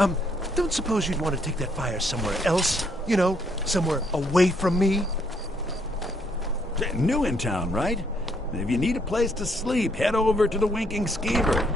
Don't suppose you'd want to take that fire somewhere else? You know, somewhere away from me? New in town, right? If you need a place to sleep, head over to the Winking Skeever.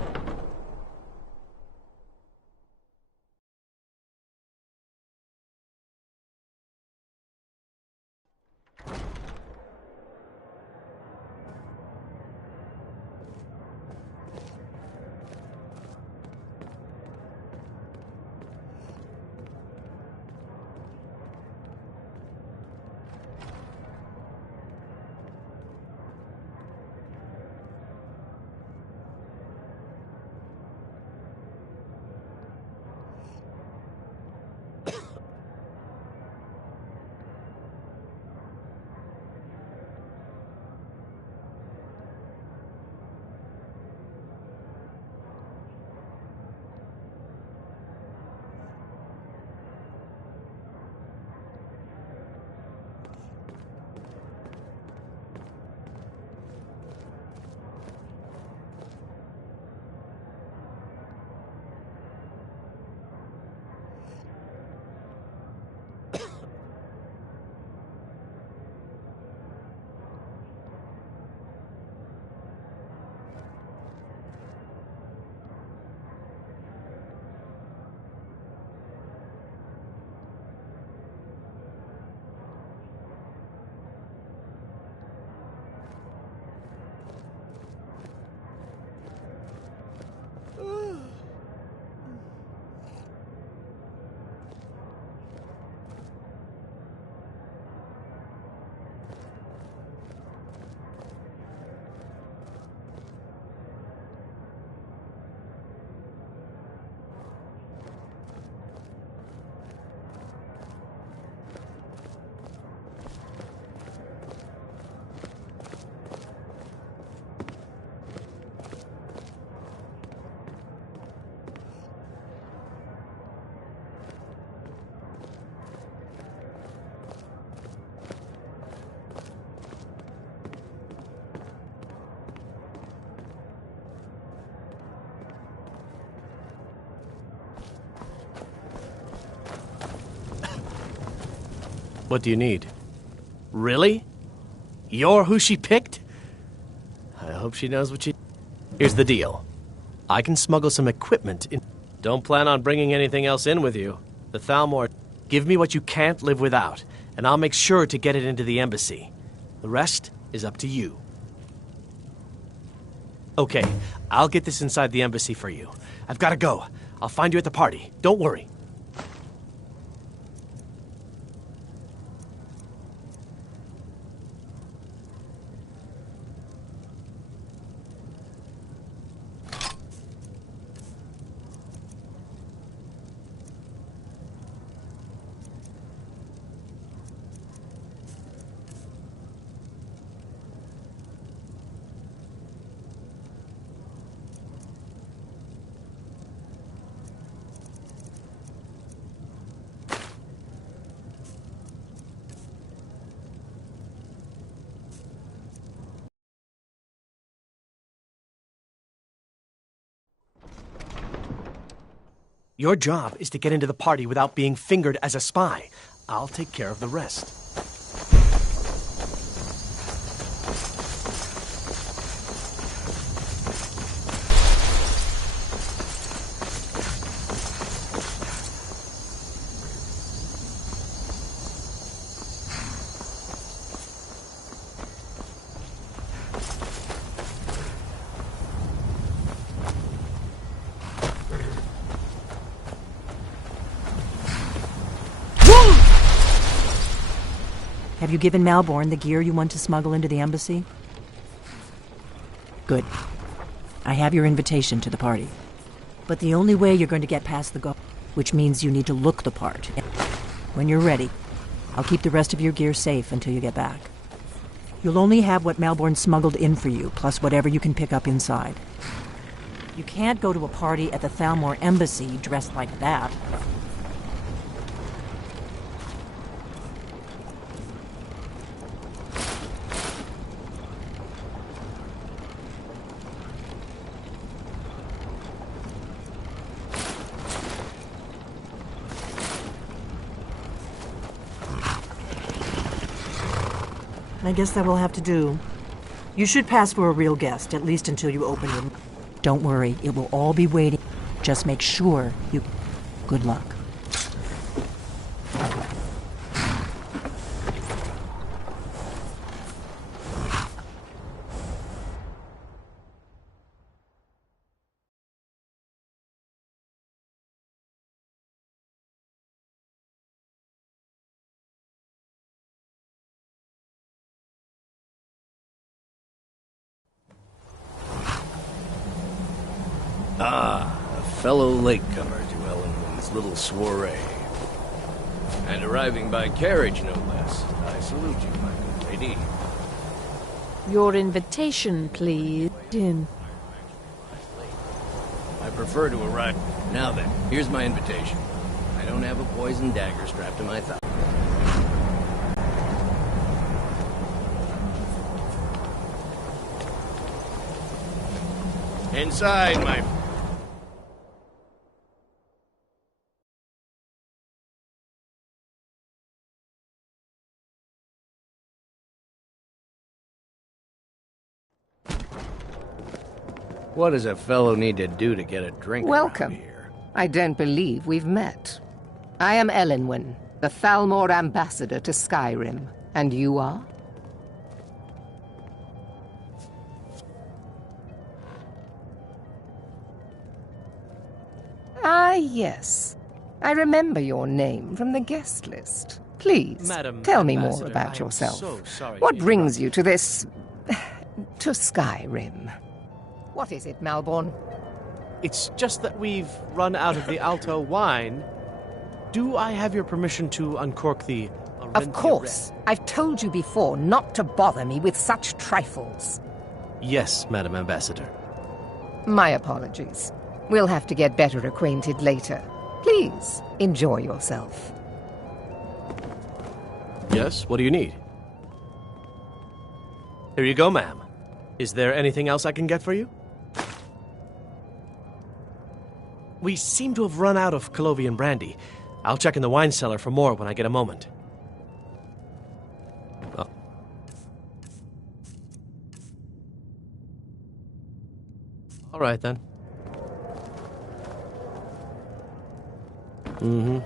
What do you need? Really? You're who she picked? I hope she knows what she... Here's the deal. I can smuggle some equipment in... Don't plan on bringing anything else in with you. The Thalmor... Give me what you can't live without, and I'll make sure to get it into the embassy. The rest is up to you. Okay, I'll get this inside the embassy for you. I've got to go. I'll find you at the party. Don't worry. Your job is to get into the party without being fingered as a spy. I'll take care of the rest. Have you given Malborn the gear you want to smuggle into the embassy? Good. I have your invitation to the party. But the only way you're going to get past the guard, which means you need to look the part. When you're ready, I'll keep the rest of your gear safe until you get back. You'll only have what Malborn smuggled in for you, plus whatever you can pick up inside. You can't go to a party at the Thalmor embassy dressed like that. I guess that will have to do. You should pass for a real guest, at least until you open your... Don't worry, it will all be waiting. Just make sure you... Good luck. A fellow latecomer to Ellenwood's little soiree. And arriving by carriage, no less. I salute you, my good lady. Your invitation, please. In. I prefer to arrive... Now then, here's my invitation. I don't have a poisoned dagger strapped to my thigh. Inside, my... What does a fellow need to do to get a drink Welcome. around here? I don't believe we've met. I am Elenwen, the Thalmor ambassador to Skyrim. And you are? Ah, yes. I remember your name from the guest list. Please, Madam tell me Ambassador, more about I am yourself. so sorry What to brings interrupt. you to this... to Skyrim? What is it, Malborn? It's just that we've run out of the Alto wine. Do I have your permission to uncork the... Of course. I've told you before not to bother me with such trifles. Yes, Madam Ambassador. My apologies. We'll have to get better acquainted later. Please, enjoy yourself. Yes, what do you need? Here you go, ma'am. Is there anything else I can get for you? We seem to have run out of Colovian brandy. I'll check in the wine cellar for more when I get a moment. Oh. All right, then. Mm-hmm.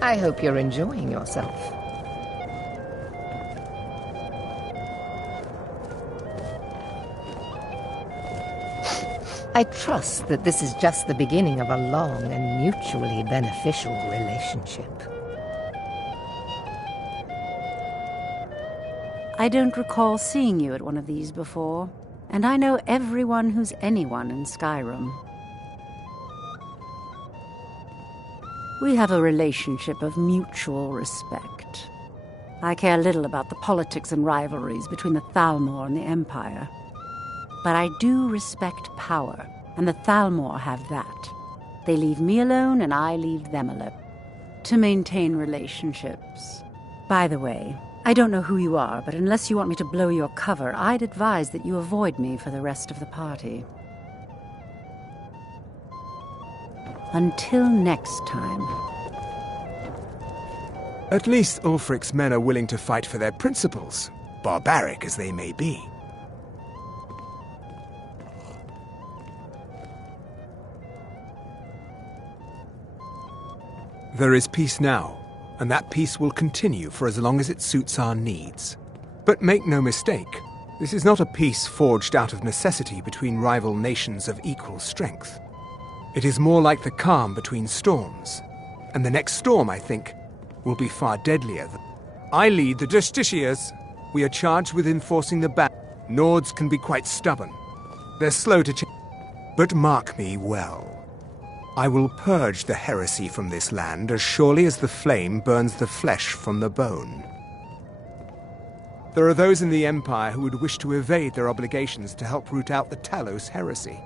I hope you're enjoying yourself. I trust that this is just the beginning of a long and mutually beneficial relationship. I don't recall seeing you at one of these before, and I know everyone who's anyone in Skyrim. We have a relationship of mutual respect. I care little about the politics and rivalries between the Thalmor and the Empire. But I do respect power, and the Thalmor have that. They leave me alone, and I leave them alone. To maintain relationships. By the way, I don't know who you are, but unless you want me to blow your cover, I'd advise that you avoid me for the rest of the party. Until next time. At least Ulfric's men are willing to fight for their principles, barbaric as they may be. There is peace now, and that peace will continue for as long as it suits our needs. But make no mistake, this is not a peace forged out of necessity between rival nations of equal strength. It is more like the calm between storms, and the next storm, I think, will be far deadlier. I lead the Justiciars. We are charged with enforcing the ban. Nords can be quite stubborn. They're slow to change. But mark me well. I will purge the heresy from this land as surely as the flame burns the flesh from the bone. There are those in the Empire who would wish to evade their obligations to help root out the Talos heresy.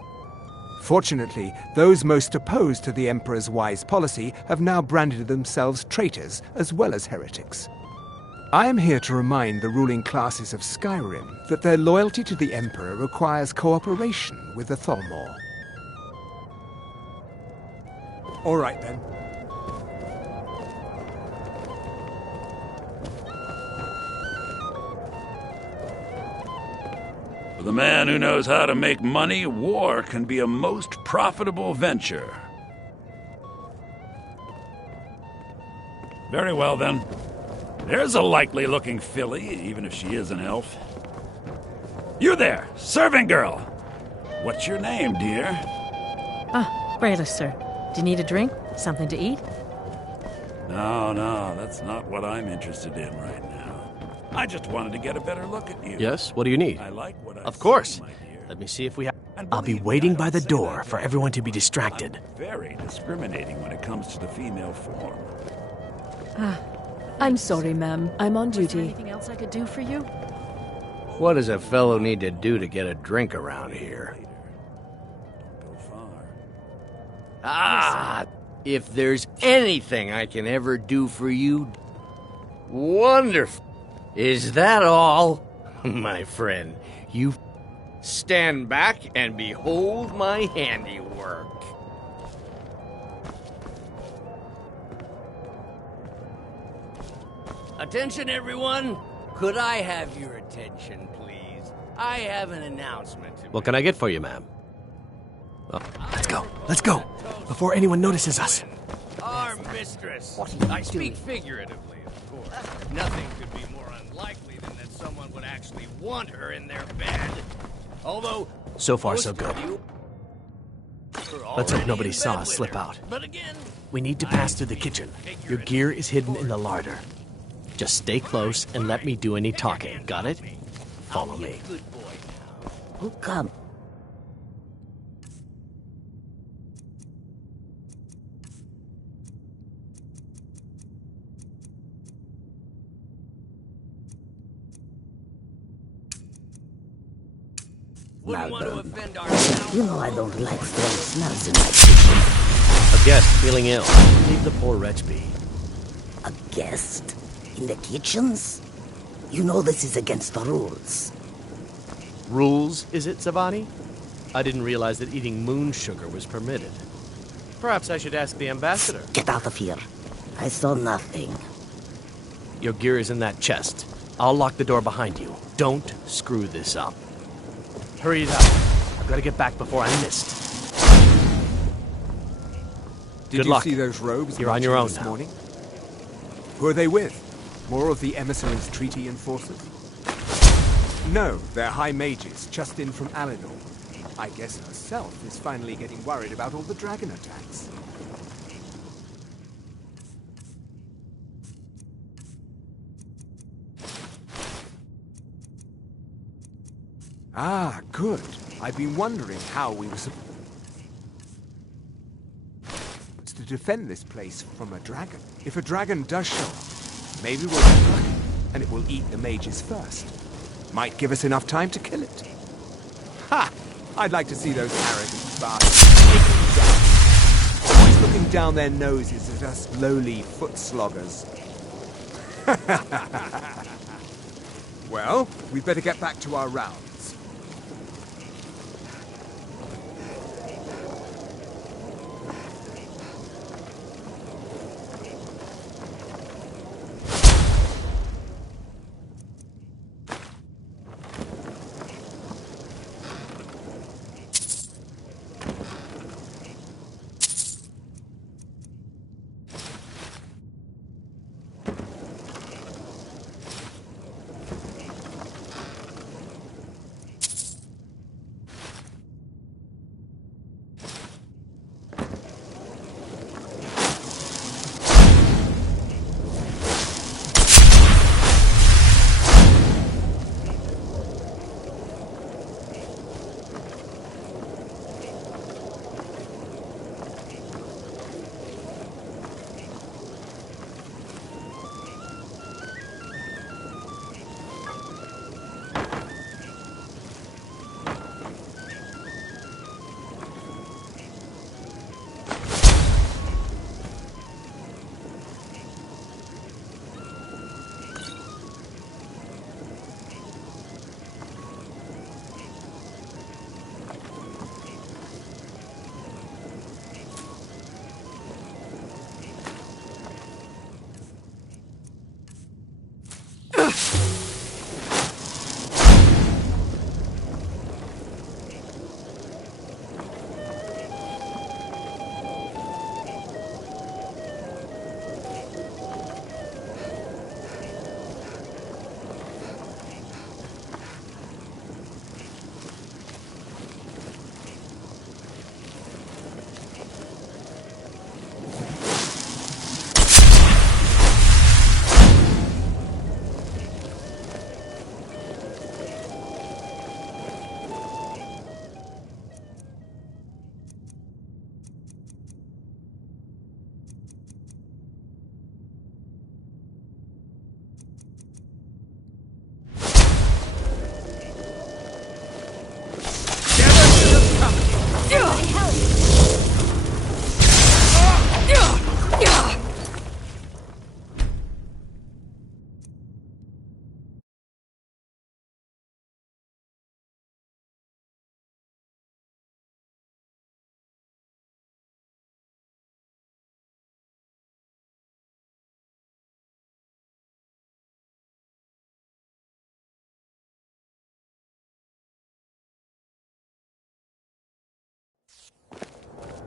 Fortunately, those most opposed to the Emperor's wise policy have now branded themselves traitors as well as heretics. I am here to remind the ruling classes of Skyrim that their loyalty to the Emperor requires cooperation with the Thalmor. All right, then. For the man who knows how to make money, war can be a most profitable venture. Very well, then. There's a likely-looking filly, even if she is an elf. You there, serving girl! What's your name, dear? Ah, Brayless, sir. Do you need a drink? Something to eat? No, that's not what I'm interested in right now. I just wanted to get a better look at you. Yes, what do you need? I like what I Of course. see, my dear. Let me see if we have... And I'll be believe me, waiting I by the don't say door that for lightly. everyone to be distracted. I'm very discriminating when it comes to the female form. I'm sorry, ma'am. I'm on Was there duty. anything else I could do for you? What does a fellow need to do to get a drink around here? Don't go far. Ah, if there's anything I can ever do for you, wonderful. Is that all? My friend, you stand back and behold my handiwork. Attention, everyone! Could I have your attention, please? I have an announcement to What can I get for you, ma'am? Oh, let's go, before anyone notices us. Our mistress. I speak figuratively, of course. Nothing could be more unlikely than that someone would actually want her in their bed. Although, So far, most so of good. you are Let's hope already nobody in saw bed us with slip her. out. But again, We need to pass through the kitchen. Your gear is hidden in the larder. Just stay close and let me do any talking. Got it? Follow me. good boy now. Oh, come. Wouldn't want to offend our town. You know I don't like strong smells in my kitchen. A guest feeling ill. Leave the poor wretch be. A guest? In the kitchens? You know this is against the rules. Rules, is it, Savani? I didn't realize that eating moon sugar was permitted. Perhaps I should ask the ambassador. Get out of here. I saw nothing. Your gear is in that chest. I'll lock the door behind you. Don't screw this up. Hurry it up. I've got to get back before I'm missed. Did Good you luck. see those robes You're on your marching own this now. morning? Who are they with? More of the emissaries' treaty enforcers? No, they're high mages, just in from Alinor. I guess herself is finally getting worried about all the dragon attacks. Ah, good. I've been wondering how we were supposed to defend this place from a dragon. If a dragon does show up, maybe we'll get lucky, and it will eat the mages first. Might give us enough time to kill it. Ha! I'd like to see those arrogant bastards always looking down their noses at us lowly foot sloggers. Well, we'd better get back to our rounds.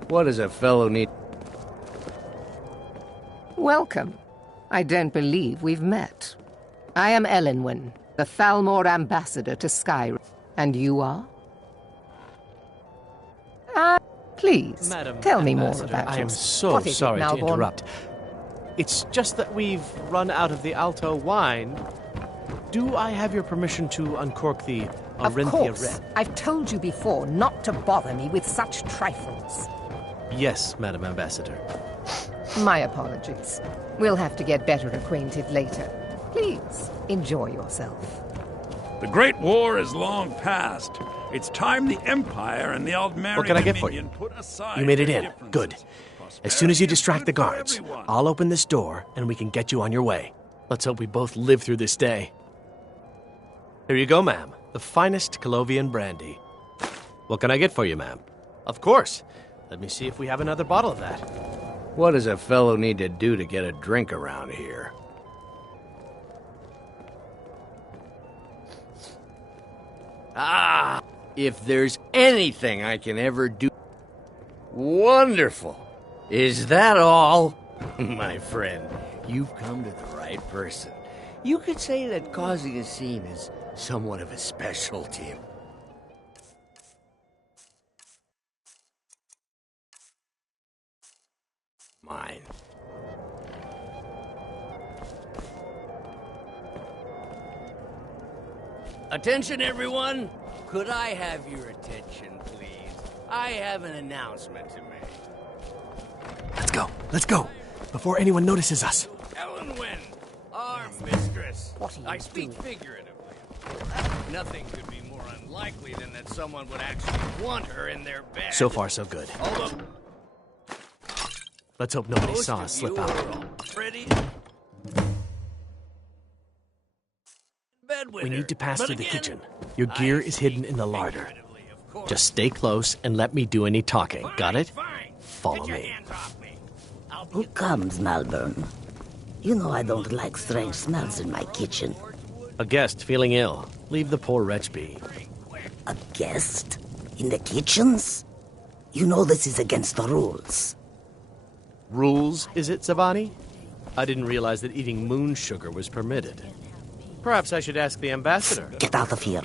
What does a fellow need? Welcome. I don't believe we've met. I am Elenwen, the Thalmor ambassador to Skyrim. And you are? Please, Madam tell me more Ambassador, about I am yourself. so What is it, sorry to Malborn? interrupt. It's just that we've run out of the Alto wine. Do I have your permission to uncork the Of Arenthia course. Red? I've told you before not to bother me with such trifles. Yes, Madam Ambassador. My apologies. We'll have to get better acquainted later. Please, enjoy yourself. The Great War is long past. It's time the Empire and the Aldmeri What can I get for you? Dominion put aside You made it their in. differences. Good. As soon as you Prosperity is distract the good for guards, everyone. I'll open this door and we can get you on your way. Let's hope we both live through this day. Here you go, ma'am. The finest Colovian brandy. What can I get for you, ma'am? Of course. Let me see if we have another bottle of that. What does a fellow need to do to get a drink around here? Ah! If there's anything I can ever do... Wonderful! Is that all? My friend, you've come to the right person. You could say that causing a scene is somewhat of a specialty. Mine. Attention, everyone! Could I have your attention, please? I have an announcement to make. Let's go. Let's go. Before anyone notices us. Elenwen, our mistress. What are you I speak doing? figuratively. Nothing could be more unlikely than that someone would actually want her in their bed. So far, so good. Although Let's hope nobody most saw of us slip you out. are already bed with We her. need to pass But through the again, kitchen. Your gear I is hidden speak in the larder. figuratively, of course. Just stay close and let me do any talking. Fine, Got it? Fine. Follow Get your me. hands off me. I'll be Who comes, Malvern? You know I don't like strange smells in my kitchen. A guest feeling ill. Leave the poor wretch be. A guest? In the kitchens? You know this is against the rules. Rules, is it, Savani? I didn't realize that eating moon sugar was permitted. Perhaps I should ask the ambassador. Get out of here.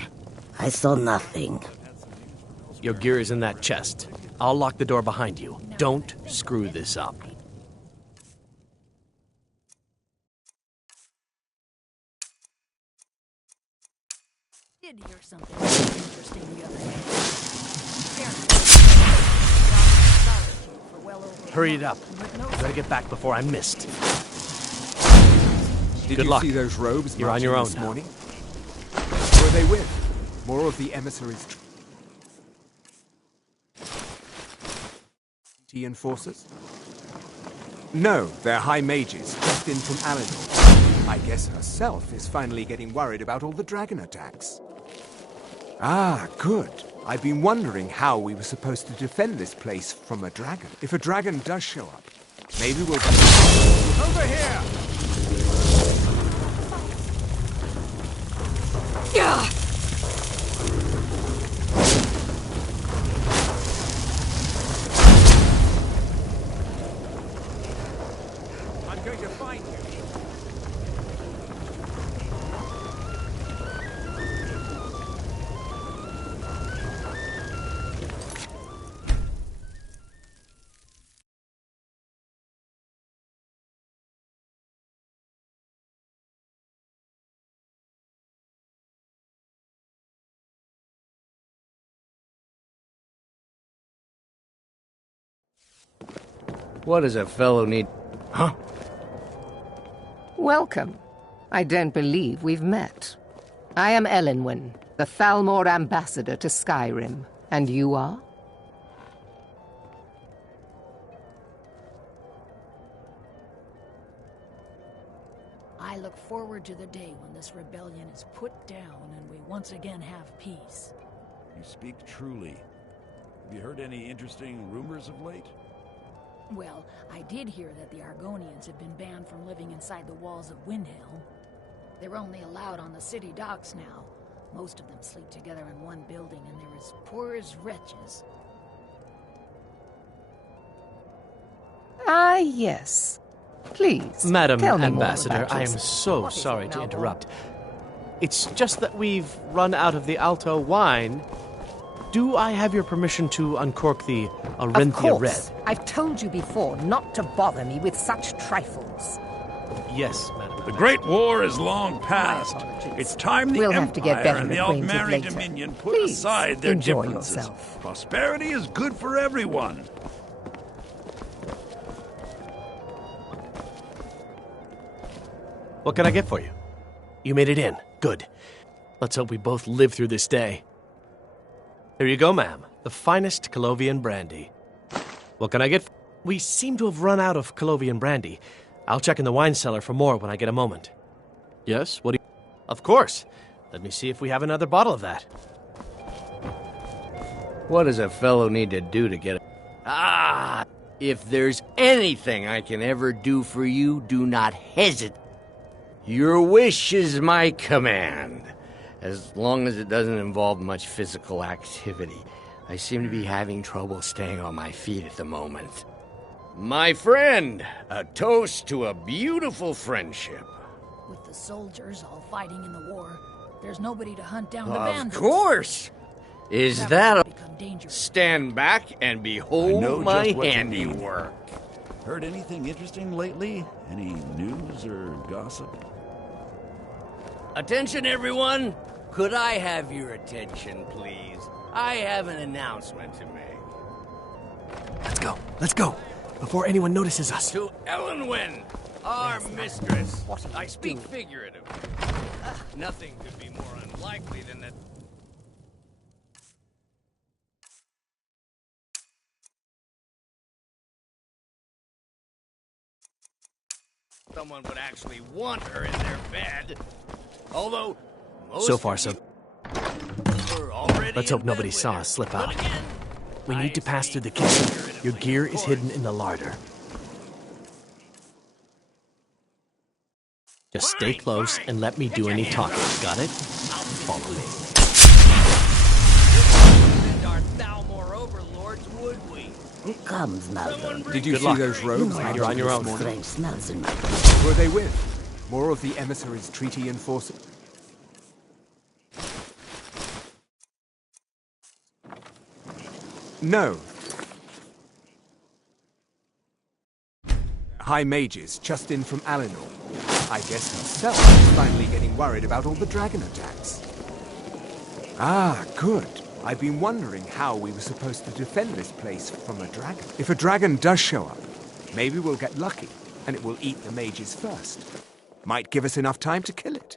I saw nothing. Your gear is in that chest. I'll lock the door behind you. Don't screw this up. Did hear something interesting the other day. Hurry it up. Gotta get back before I'm missed. Did Good you luck. see those robes You're on marching your own this now. morning? Who are they with? More of the emissaries' enforcers? No, they're high mages, just in from Alinor. I guess herself is finally getting worried about all the dragon attacks. Ah, good. I've been wondering how we were supposed to defend this place from a dragon. If a dragon does show up, maybe we'll... Over here! I'm going to find you. What does a fellow need? Huh? Welcome. I don't believe we've met. I am Elenwen, the Thalmor ambassador to Skyrim. And you are? I look forward to the day when this rebellion is put down and we once again have peace. You speak truly. Have you heard any interesting rumors of late? Well, I did hear that the Argonians have been banned from living inside the walls of Windhelm. They're only allowed on the city docks now. Most of them sleep together in one building, and they're as poor as wretches. Ah, yes. Please, Madam tell me Ambassador, more about I am yourself. so What is sorry it to now, interrupt. It's just that we've run out of the Alto wine. Do I have your permission to uncork the Of Arenthia Red? course. I've told you before not to bother me with such trifles. Yes, Madam. The Great War is long past. It's time the We'll Empire have to get better and the acquainted Altmeri later. Dominion put Please, aside their enjoy differences. yourself. Prosperity is good for everyone. What can I get for you? You made it in. Good. Let's hope we both live through this day. Here you go, ma'am. The finest Colovian brandy. What can I get? We seem to have run out of Colovian brandy. I'll check in the wine cellar for more when I get a moment. Yes? What do you... Of course. Let me see if we have another bottle of that. What does a fellow need to do to get... Ah! If there's anything I can ever do for you, do not hesitate. Your wish is my command. As long as it doesn't involve much physical activity. I seem to be having trouble staying on my feet at the moment. My friend, a toast to a beautiful friendship. With the soldiers all fighting in the war, there's nobody to hunt down the Of bandits. course! Is That that would a... become dangerous. Stand back and I behold know my just what you handiwork. Heard anything interesting lately? Any news or gossip? Attention, everyone! Could I have your attention, please? I have an announcement to make. Let's go. Let's go. Before anyone notices us. To Elenwen, our mistress. I speak figuratively. Nothing could be more unlikely than that... someone would actually want her in their bed. Although, most So far, so... were already Let's in hope nobody bed with saw her. us slip But out. again, We need to I pass through the speak kitchen. figuratively, Your gear of is hidden course. in the larder. Just stay Fine, close fine. and let me Get do your any hands talking. up. Got it? I'll Follow me. send our Thalmor overlords, would we? Who comes, Malcolm? Did you Good see luck. those rogues? I You're on your this own. morning? Strange smells in my... Who are they with? More of the emissaries' treaty enforcers? No. High mages just in from Alinor. I guess himself is finally getting worried about all the dragon attacks. Ah, good. I've been wondering how we were supposed to defend this place from a dragon. If a dragon does show up, maybe we'll get lucky, and it will eat the mages first. Might give us enough time to kill it.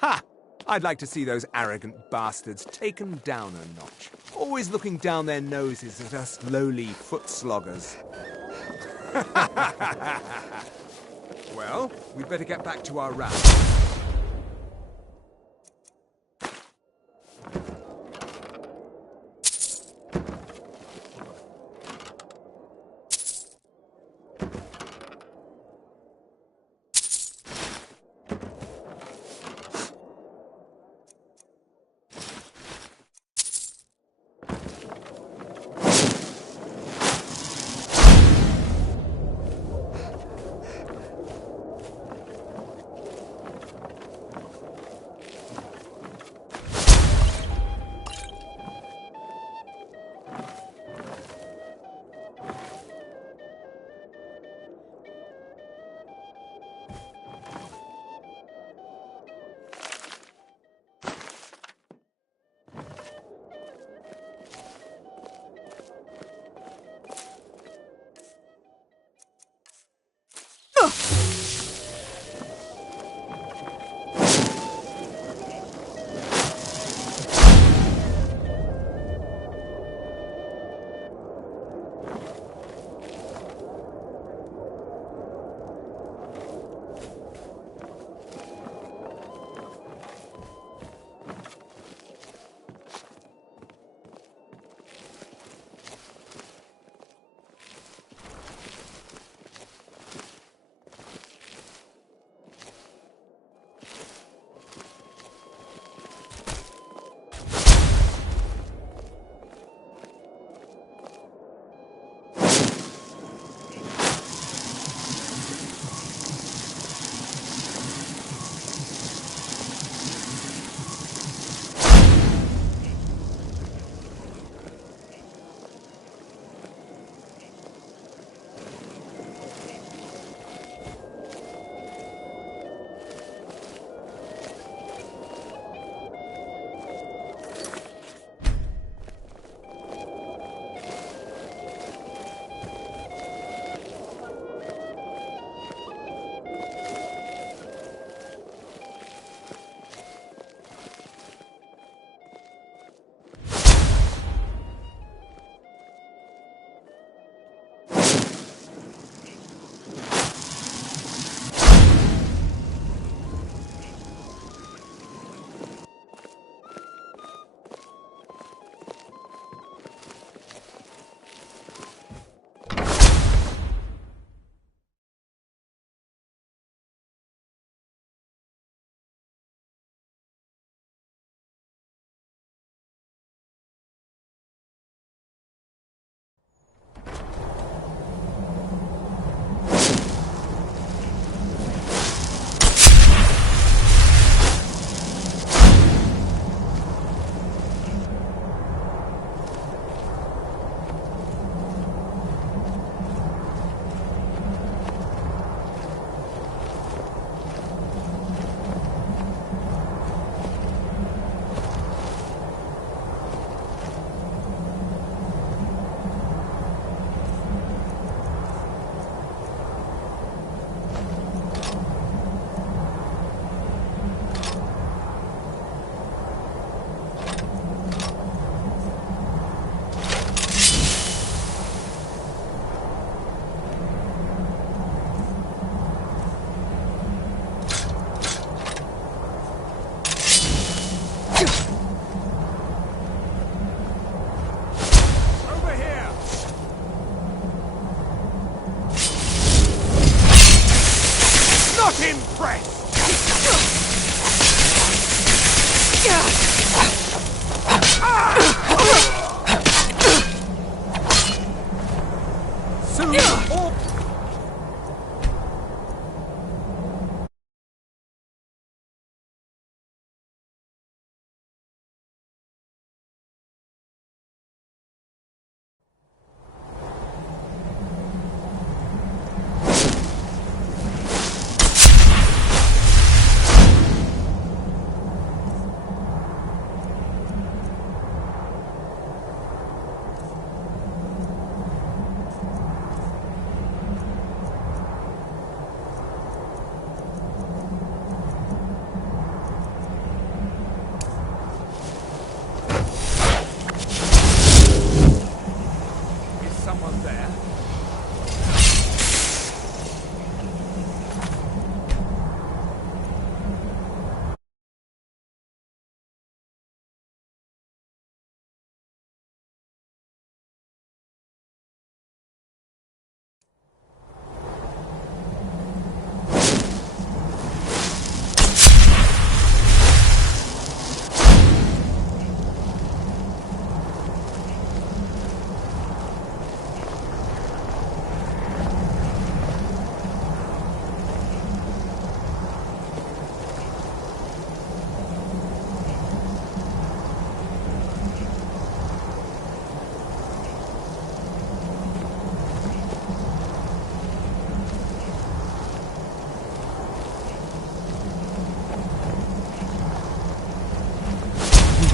Ha! I'd like to see those arrogant bastards taken down a notch. Always looking down their noses at us lowly foot sloggers. Well, we'd better get back to our round.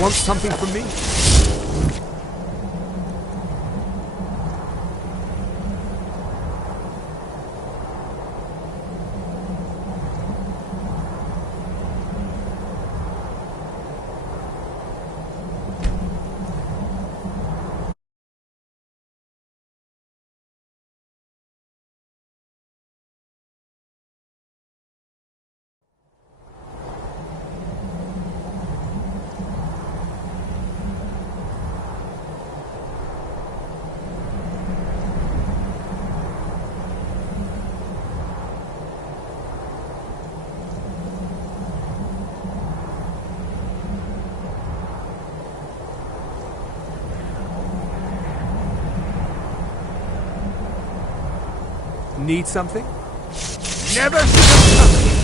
Want something from me? Need something? Never should have touched it!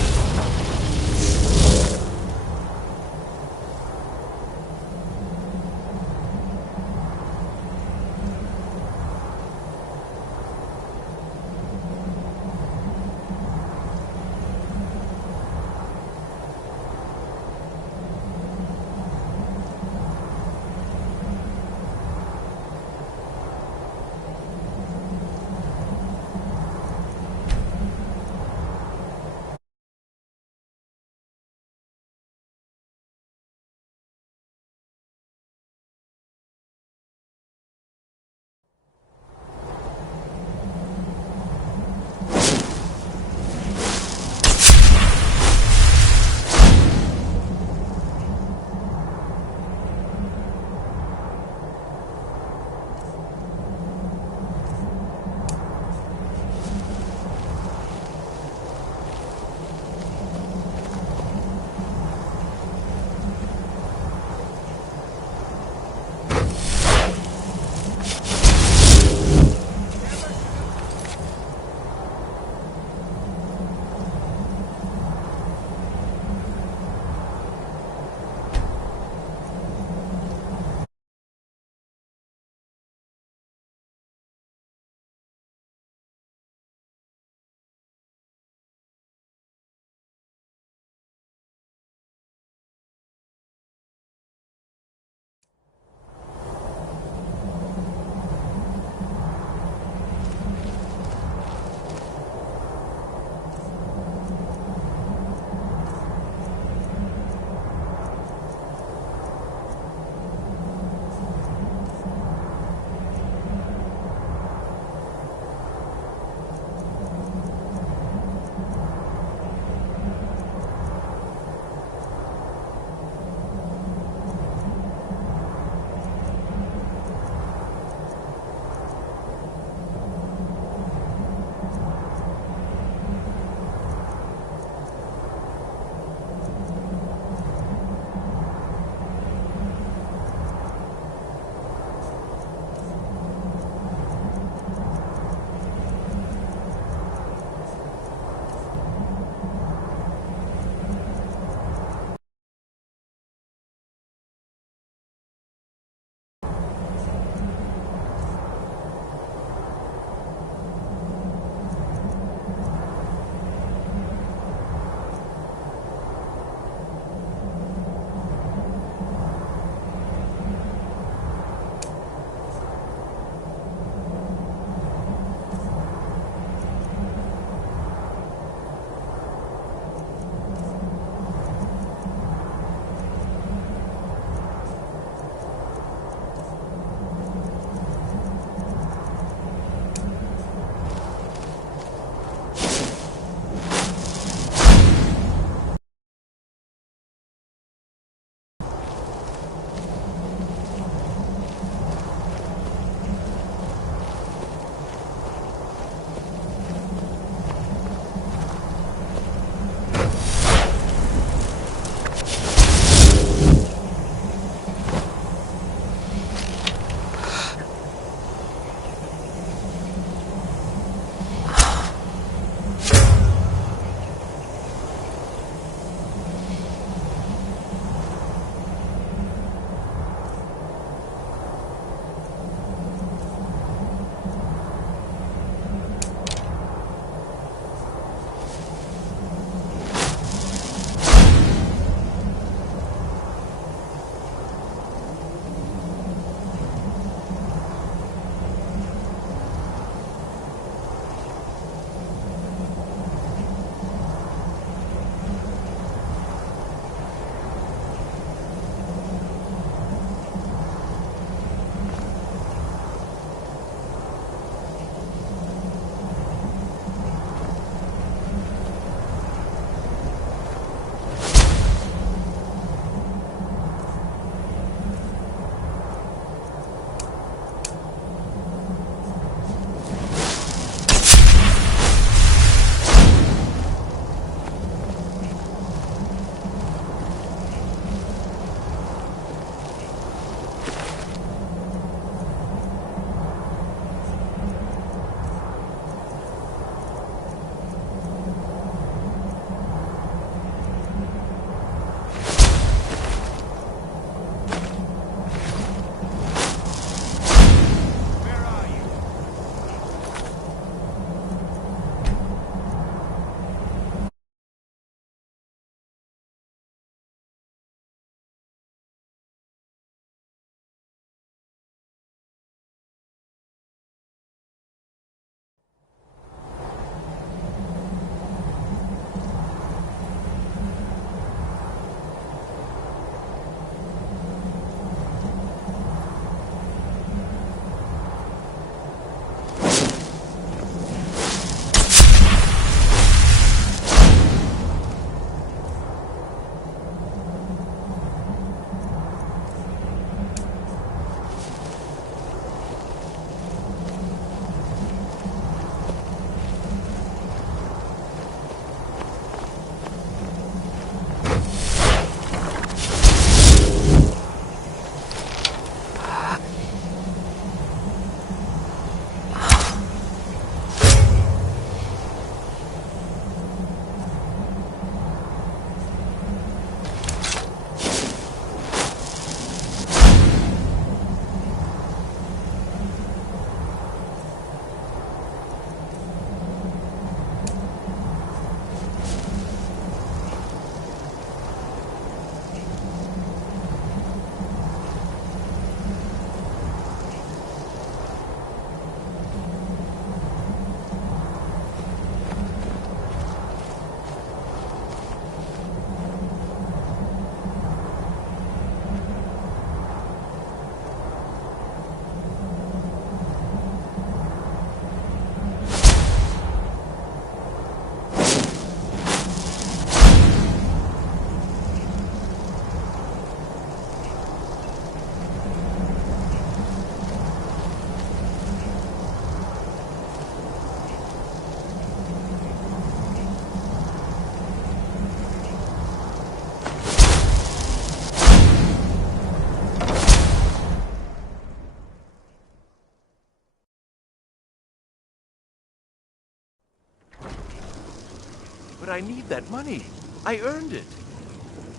But I need that money. I earned it.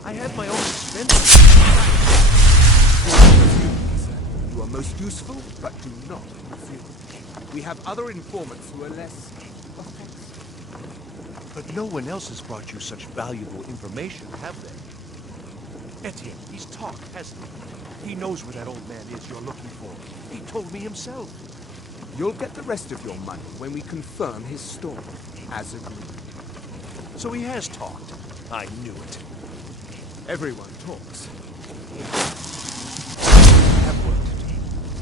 I had my own expenses. You are most useful, but do not consume. We have other informants who are less offensive. But no one else has brought you such valuable information, have they? Etienne, he's talked, hasn't he? He knows where that old man is you're looking for. He told me himself. You'll get the rest of your money when we confirm his story, as agreed. So he has talked. I knew it. Everyone talks. I have work to do.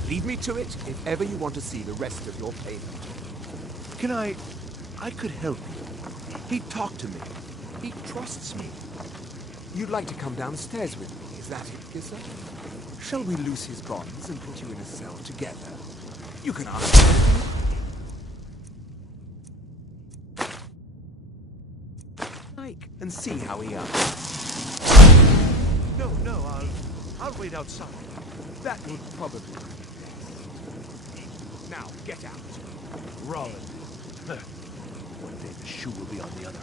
Lead me to it if ever you want to see the rest of your payment. Can I could help you. He talked to me. He trusts me. You'd like to come downstairs with me, is that it, Gissa? Shall we loose his bonds and put you in a cell together? You can ask him anything. Like, and see how he acts. No, I'll wait outside. That would probably be best. Now, get out. Rollin. One day the shoe will be on the other.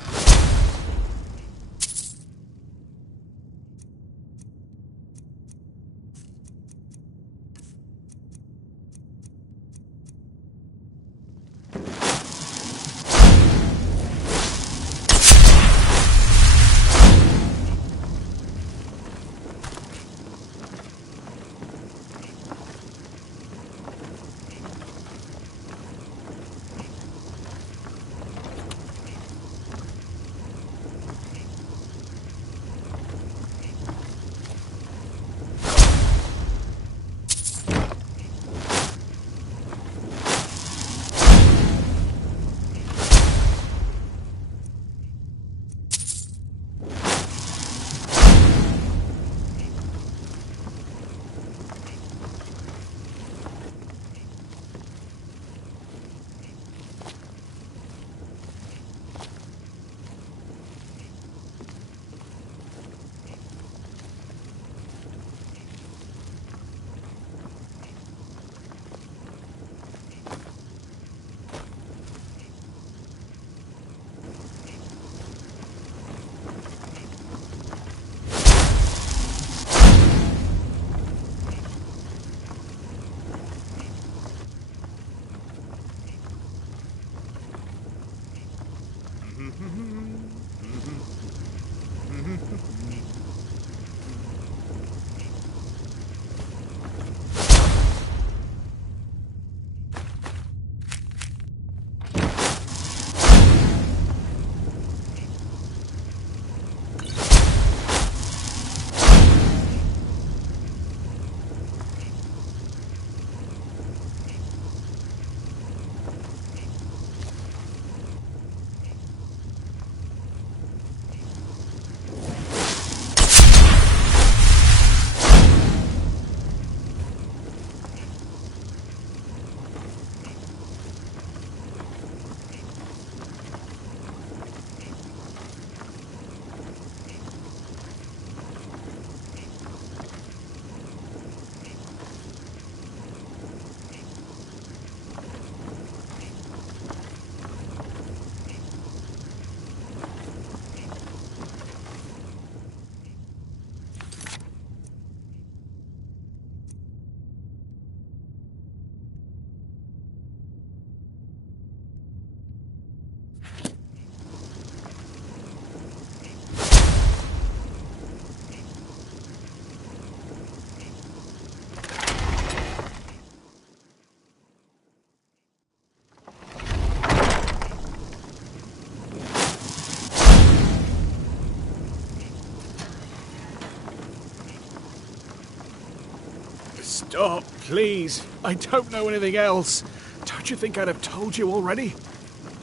Stop, please. I don't know anything else. Don't you think I'd have told you already?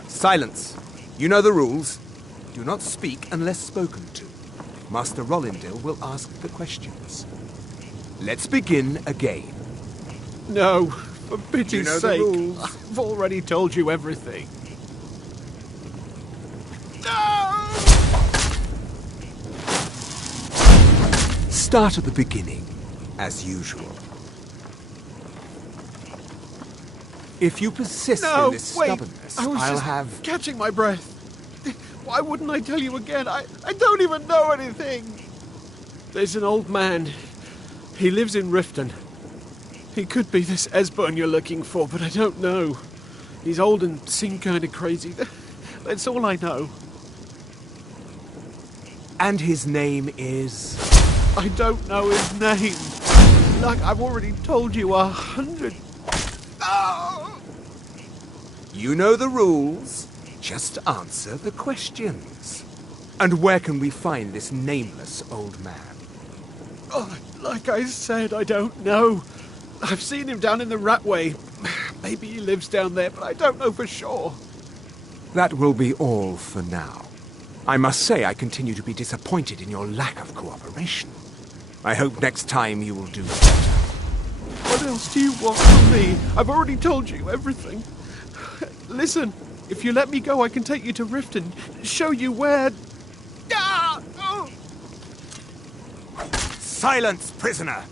Silence. You know the rules. Do not speak unless spoken to. Master Rollindale will ask the questions. Let's begin again. No, for pity's sake. The rules? I've already told you everything. Start at the beginning, as usual. If you persist in this stubbornness, I was I'll just have... catching my breath. Why wouldn't I tell you again? I don't even know anything. There's an old man. He lives in Riften. He could be this Esbern you're looking for, but I don't know. He's old and seemed kind of crazy. That's all I know. And his name is? I don't know his name. Like I've already told you 100. Oh! You know the rules. Just answer the questions. And where can we find this nameless old man? Oh, like I said, I don't know. I've seen him down in the Ratway. Maybe he lives down there, but I don't know for sure. That will be all for now. I must say I continue to be disappointed in your lack of cooperation. I hope next time you will do better. What else do you want from me? I've already told you everything. Listen, if you let me go, I can take you to Riften, show you where... Ah! Oh! Silence, prisoner!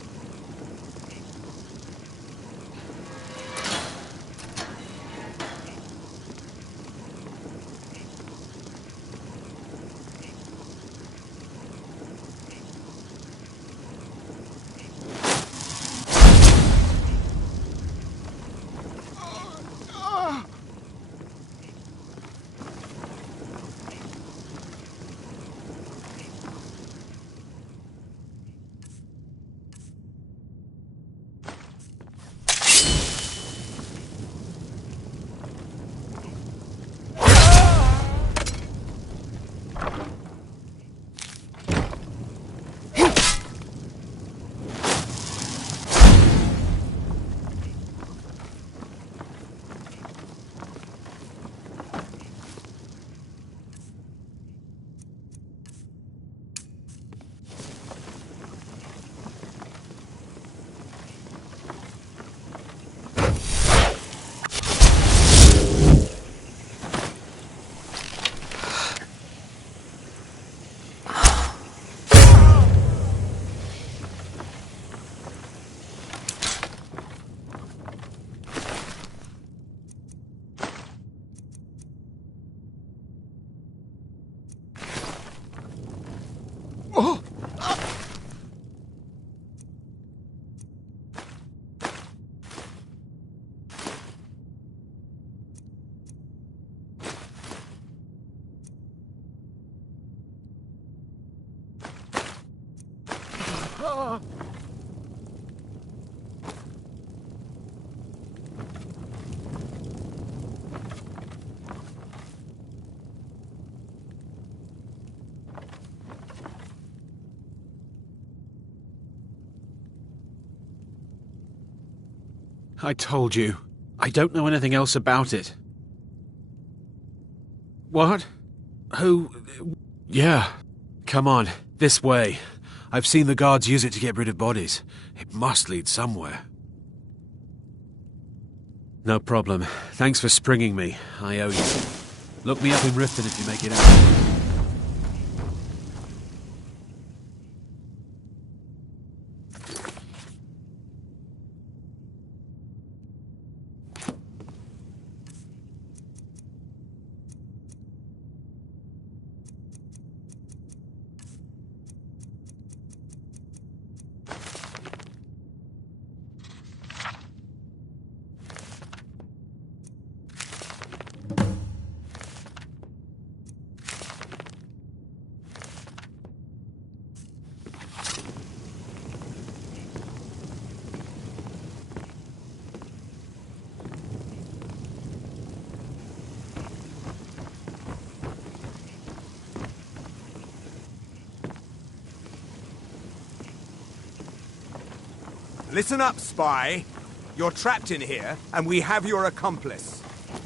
Oh! Ah! I told you. I don't know anything else about it. What? Who? Yeah. Come on, this way. I've seen the guards use it to get rid of bodies. It must lead somewhere. No problem. Thanks for springing me. I owe you. Look me up in Riften if you make it out. Listen up, spy. You're trapped in here, and we have your accomplice.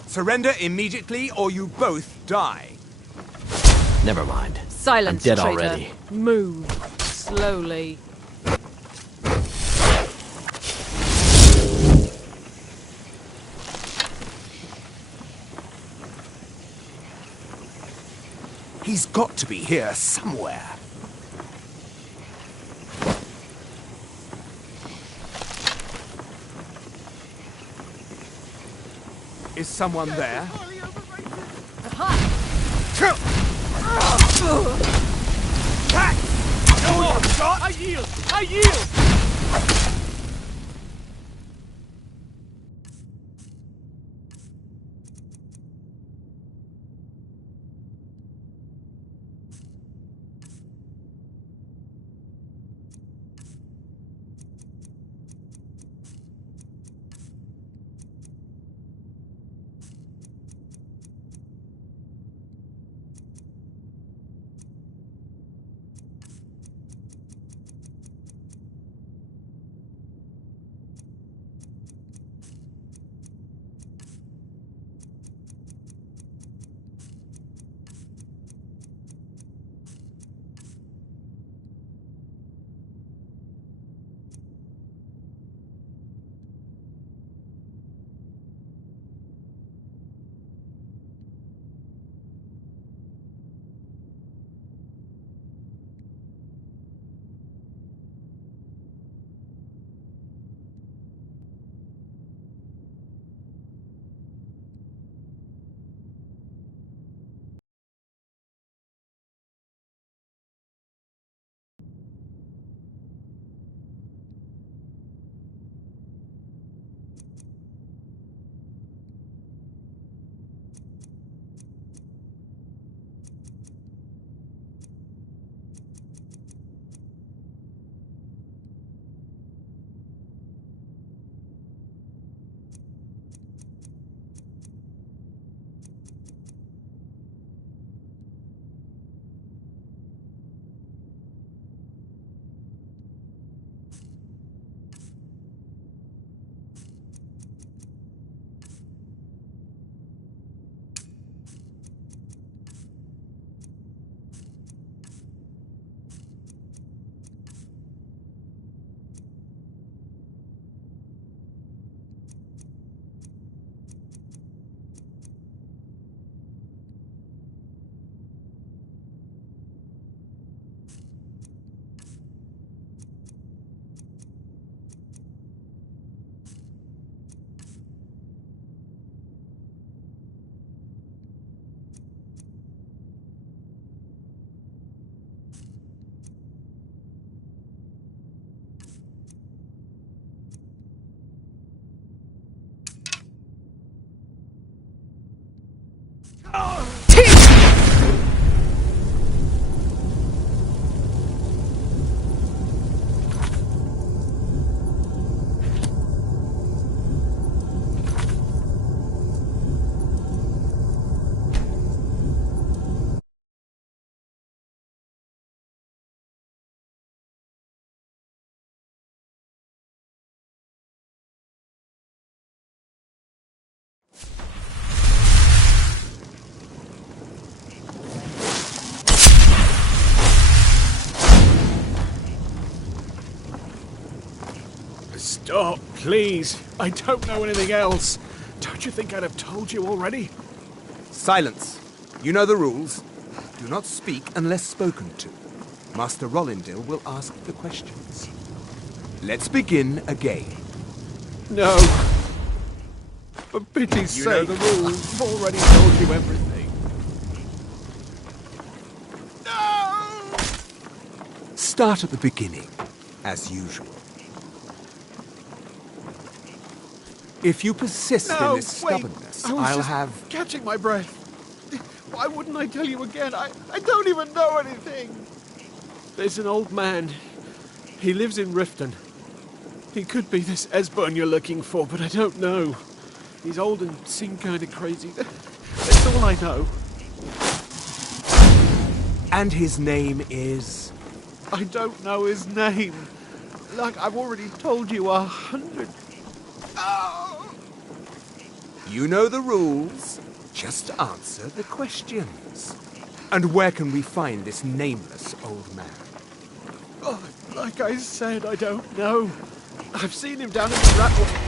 Surrender immediately, or you both die. Never mind. Silence, I'm dead traitor. already. Move. Slowly. He's got to be here somewhere. Is someone there? Back! No more shot! I yield! I yield! Stop, please. I don't know anything else. Don't you think I'd have told you already? Silence. You know the rules. Do not speak unless spoken to. Master Rollindil will ask the questions. Let's begin again. No. For pity's You sake, know the rules. I've already told you everything. Start at the beginning, as usual. If you persist in this wait. stubbornness, I was I'll just have... catching my breath. Why wouldn't I tell you again? I don't even know anything. There's an old man. He lives in Riften. He could be this Esbern you're looking for, but I don't know. He's old and seemed kind of crazy. That's all I know. And his name is... I don't know his name. Like I've already told you 100. You know the rules. Just answer the questions. And where can we find this nameless old man? Oh, like I said, I don't know. I've seen him down in the rat...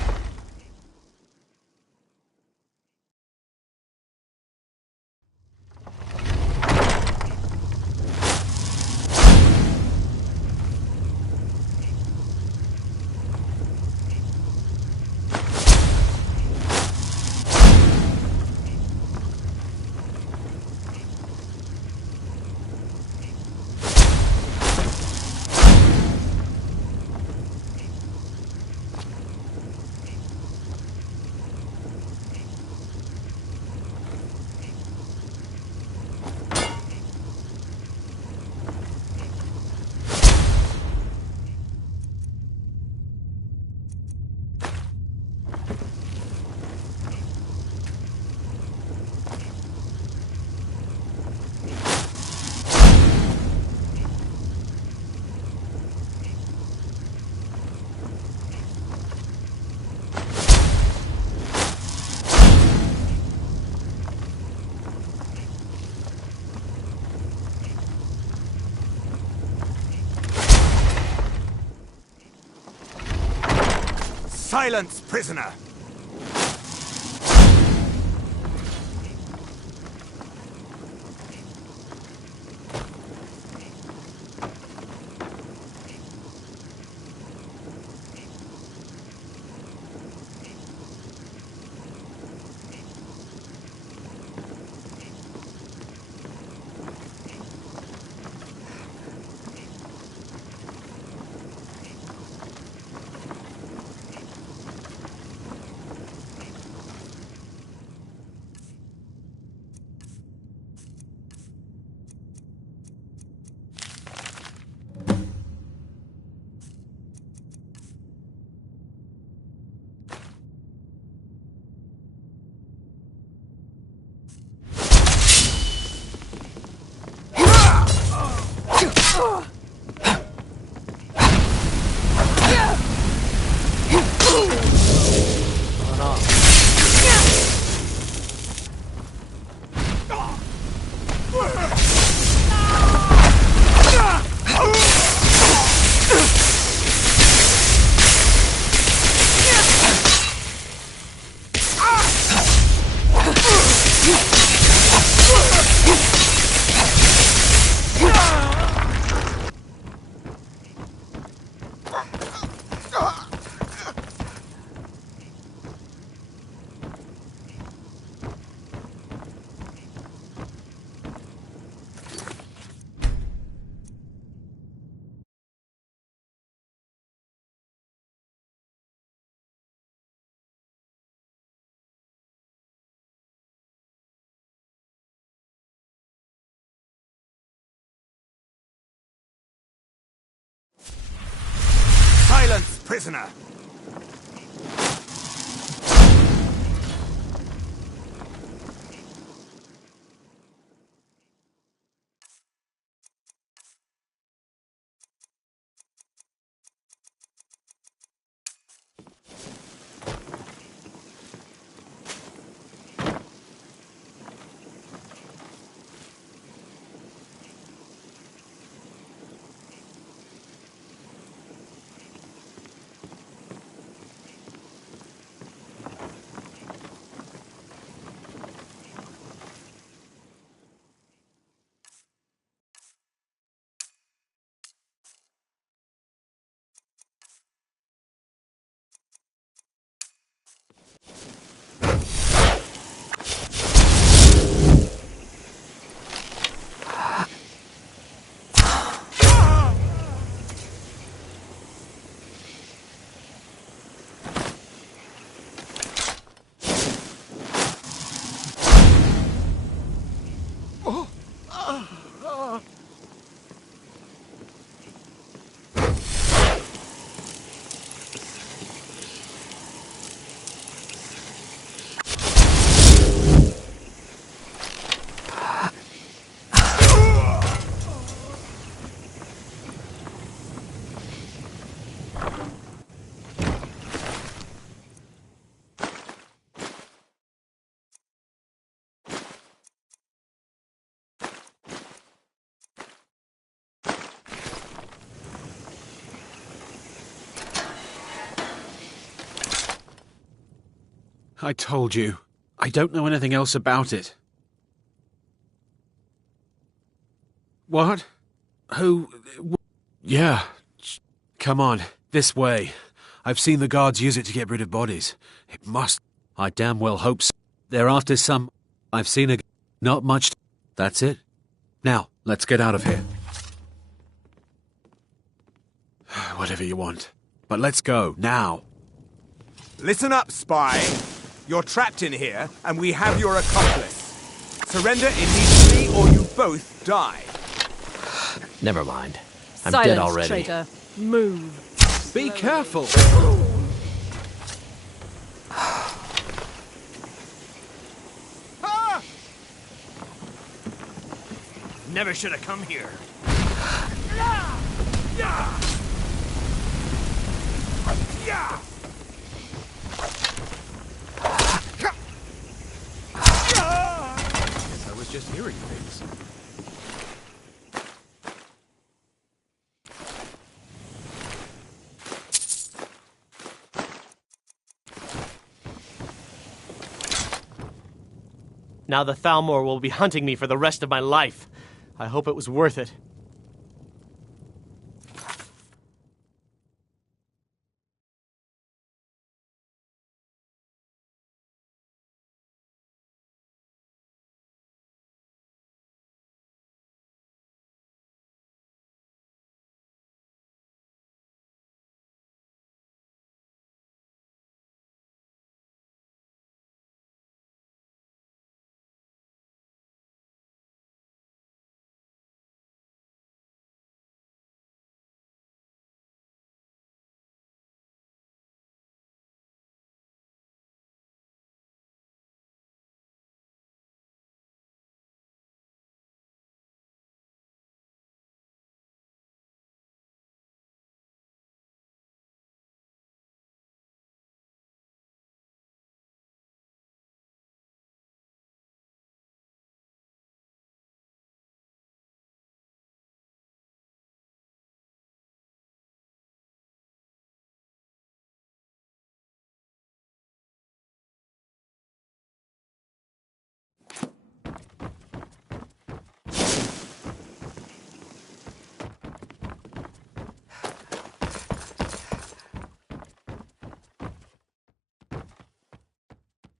Silence, prisoner! Silence, prisoner! I told you. I don't know anything else about it. What? Who? Yeah. Come on, this way. I've seen the guards use it to get rid of bodies. It must. I damn well hope so. They're after some. I've seen a. Not much. That's it. Now, let's get out of here. Whatever you want. But let's go, now. Listen up, spy. You're trapped in here, and we have your accomplice. Surrender immediately, or you both die. Never mind. I'm Silence, dead already. Traitor. Move. Be careful. Never should have come here. Guess I was just hearing things. Now the Thalmor will be hunting me for the rest of my life. I hope it was worth it.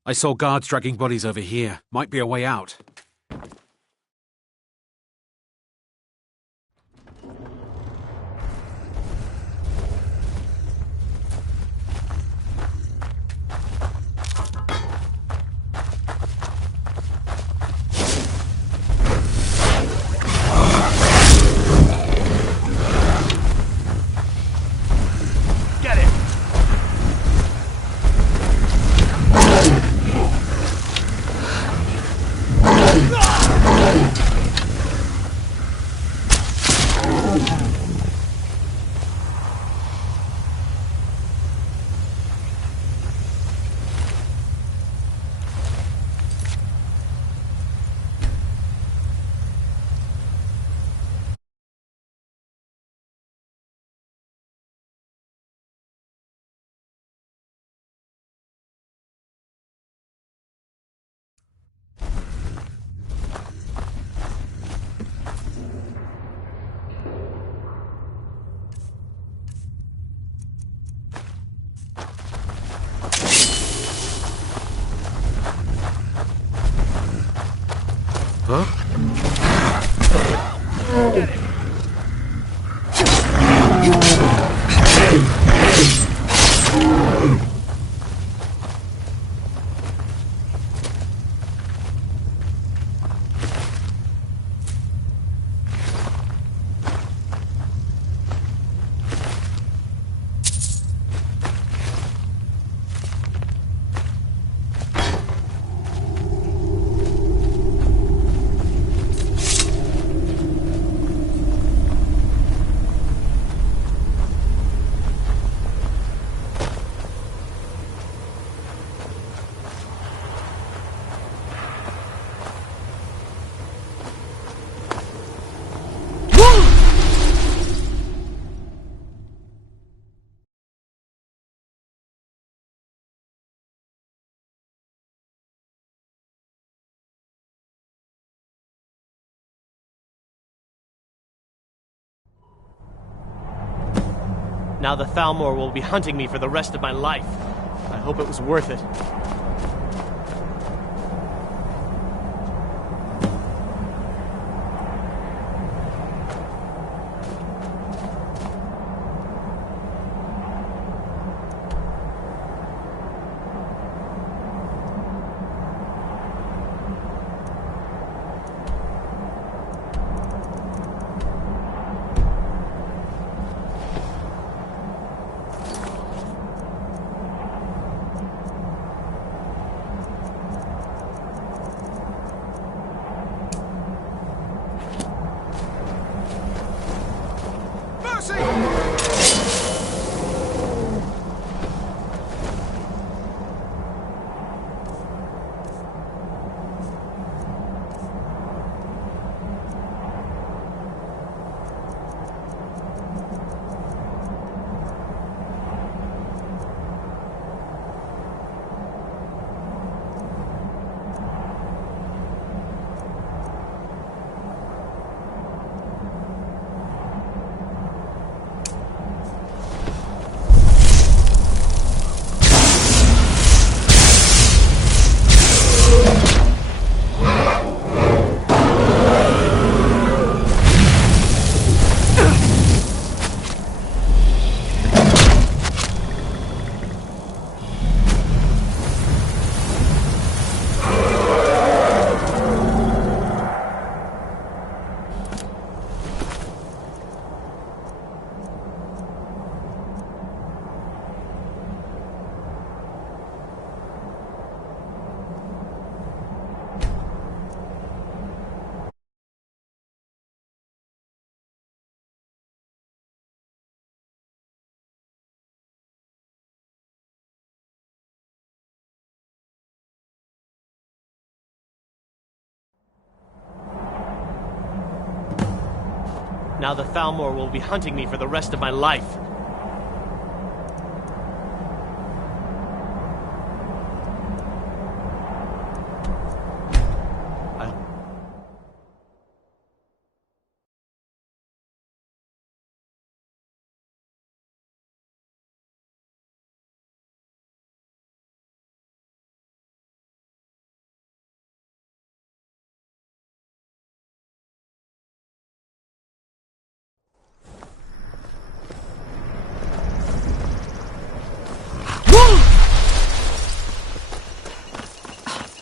I saw guards dragging bodies over here. Might be a way out. Huh? Now the Thalmor will be hunting me for the rest of my life. I hope it was worth it. Now the Thalmor will be hunting me for the rest of my life.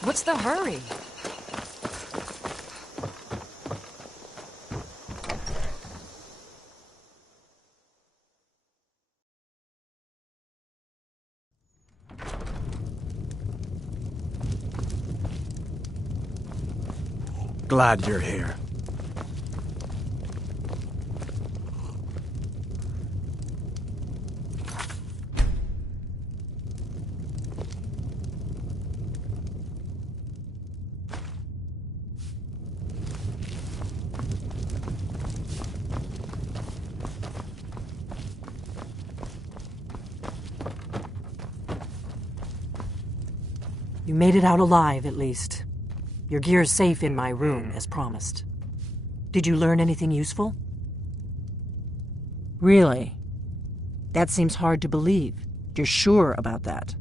What's the hurry? Glad you're here. You made it out alive, at least. Your gear's safe in my room, as promised. Did you learn anything useful? Really? That seems hard to believe. You're sure about that?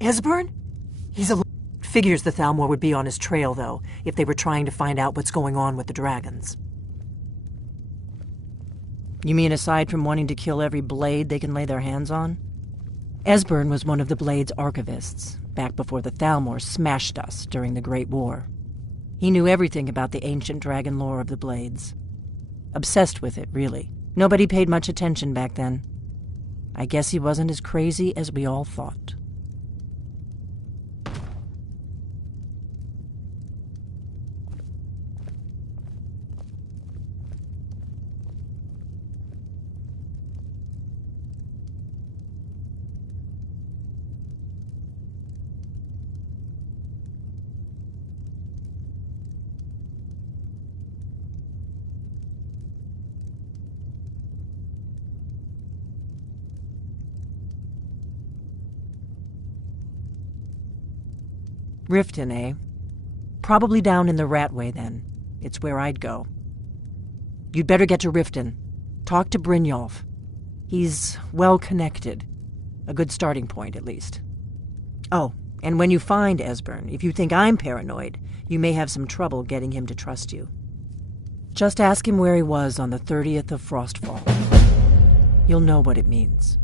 Esbern? He's alive. Figures the Thalmor would be on his trail, though, if they were trying to find out what's going on with the dragons. You mean aside from wanting to kill every blade they can lay their hands on? Esbern was one of the Blade's archivists, back before the Thalmor smashed us during the Great War. He knew everything about the ancient dragon lore of the Blades. Obsessed with it, really. Nobody paid much attention back then. I guess he wasn't as crazy as we all thought. Riften, eh? Probably down in the Ratway, then. It's where I'd go. You'd better get to Riften. Talk to Brynjolf. He's well-connected. A good starting point, at least. Oh, and when you find Esbern, if you think I'm paranoid, you may have some trouble getting him to trust you. Just ask him where he was on the 30th of Frostfall. You'll know what it means.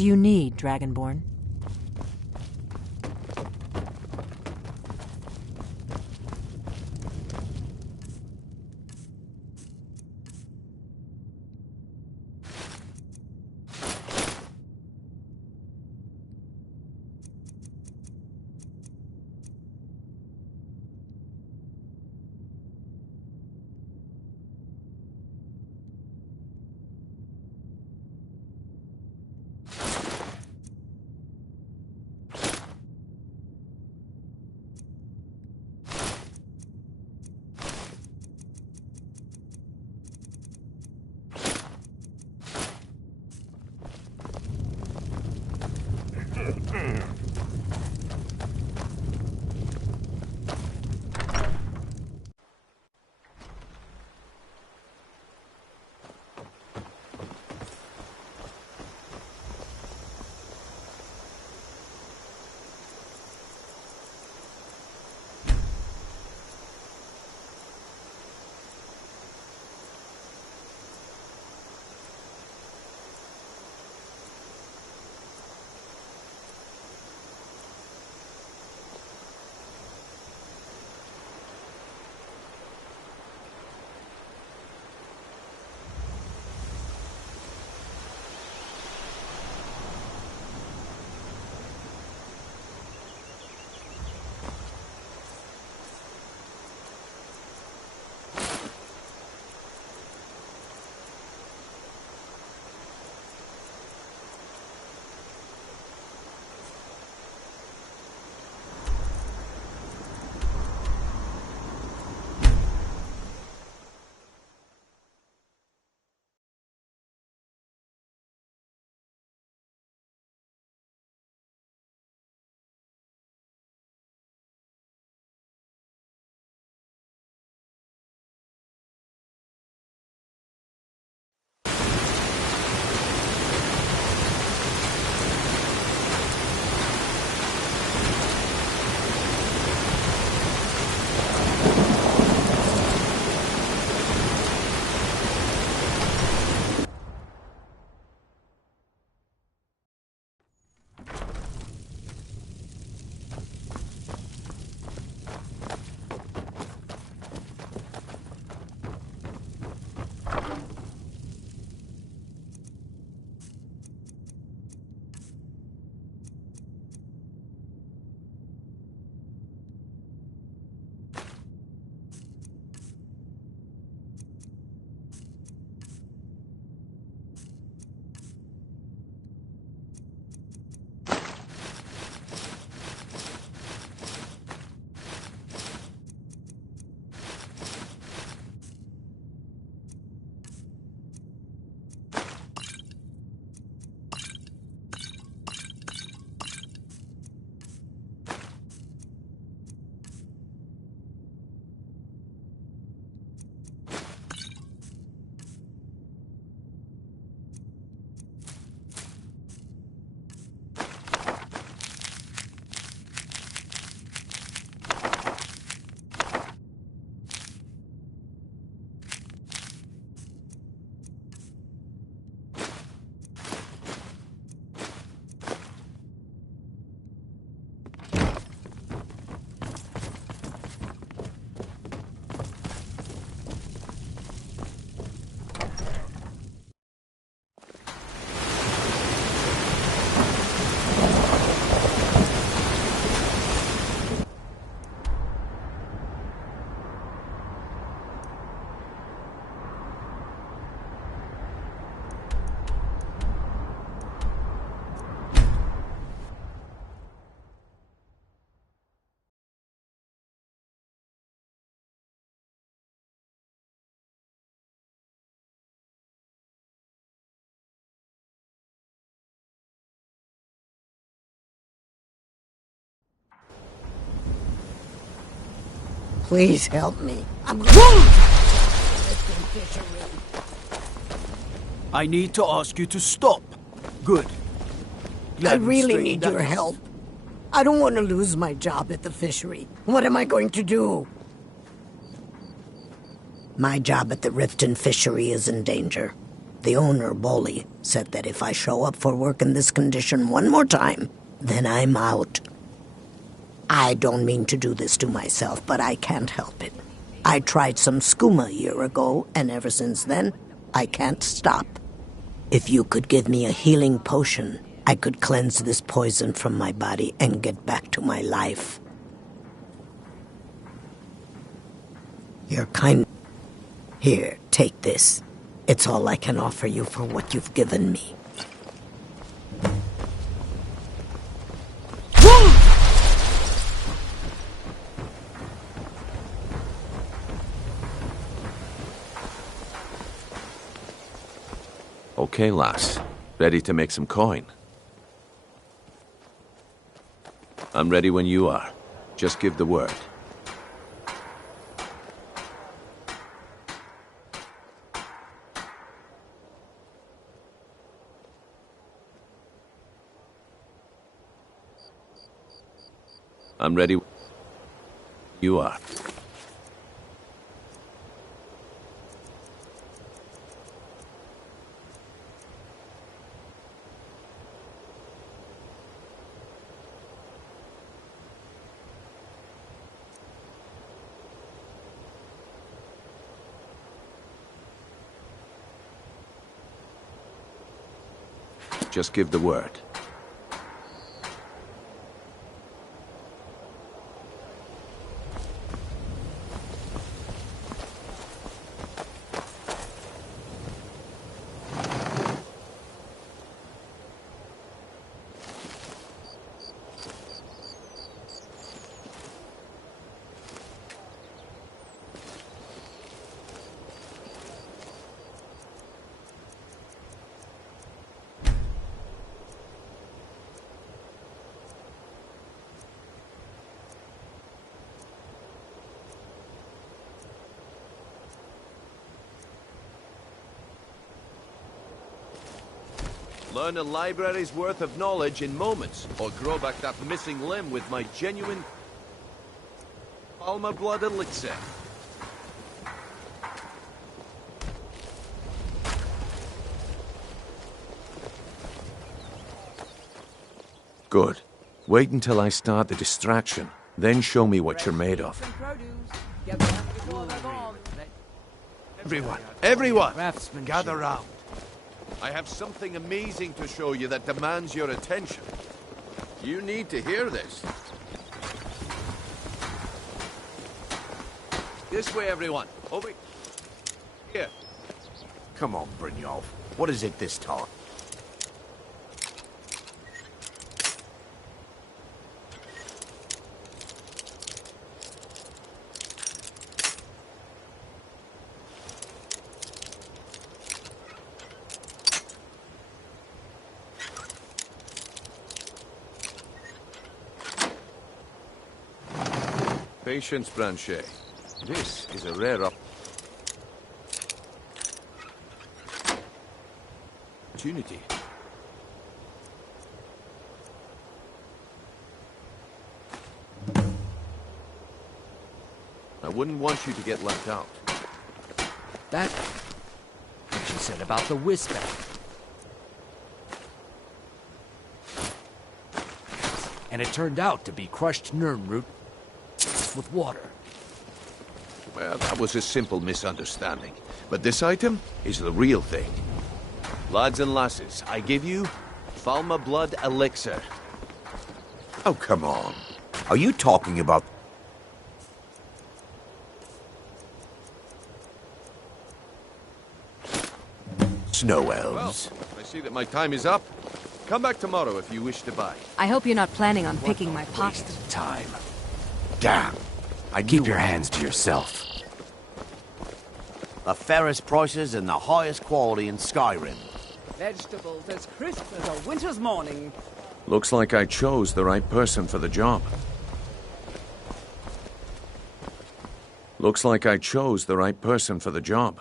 Do you need, Dragonborn? Please help me. I need to ask you to stop. Good. I really need your help. I don't want to lose my job at the fishery. What am I going to do? My job at the Riften fishery is in danger. The owner, Bolly, said that if I show up for work in this condition one more time, then I'm out. I don't mean to do this to myself, but I can't help it. I tried some skooma a year ago, and ever since then, I can't stop. If you could give me a healing potion, I could cleanse this poison from my body and get back to my life. You're kind. Here, take this. It's all I can offer you for what you've given me. Okay, lass. Ready to make some coin? I'm ready when you are. Just give the word. I'm ready. You are. Just give the word. Learn a library's worth of knowledge in moments, or grow back that missing limb with my genuine Alma blood elixir. Good. Wait until I start the distraction, then show me what you're made of. Everyone, gather round. I have something amazing to show you that demands your attention. You need to hear this. This way, everyone. Over here. Come on, Brynjolf. What is it this time? Patience, Branchet. This is a rare opportunity. I wouldn't want you to get left out. That... what she said about the whisper. And it turned out to be crushed nirnroot with water. Well, that was a simple misunderstanding. But this item is the real thing. Lads and lasses, I give you Falma blood elixir. Oh, come on. Are you talking about... snow elves? Well, I see that my time is up. Come back tomorrow if you wish to buy. I hope you're not planning on picking my pocket. Time. Damn. I keep your hands to yourself. The fairest prices and the highest quality in Skyrim. Vegetables as crisp as a winter's morning. Looks like I chose the right person for the job. Looks like I chose the right person for the job.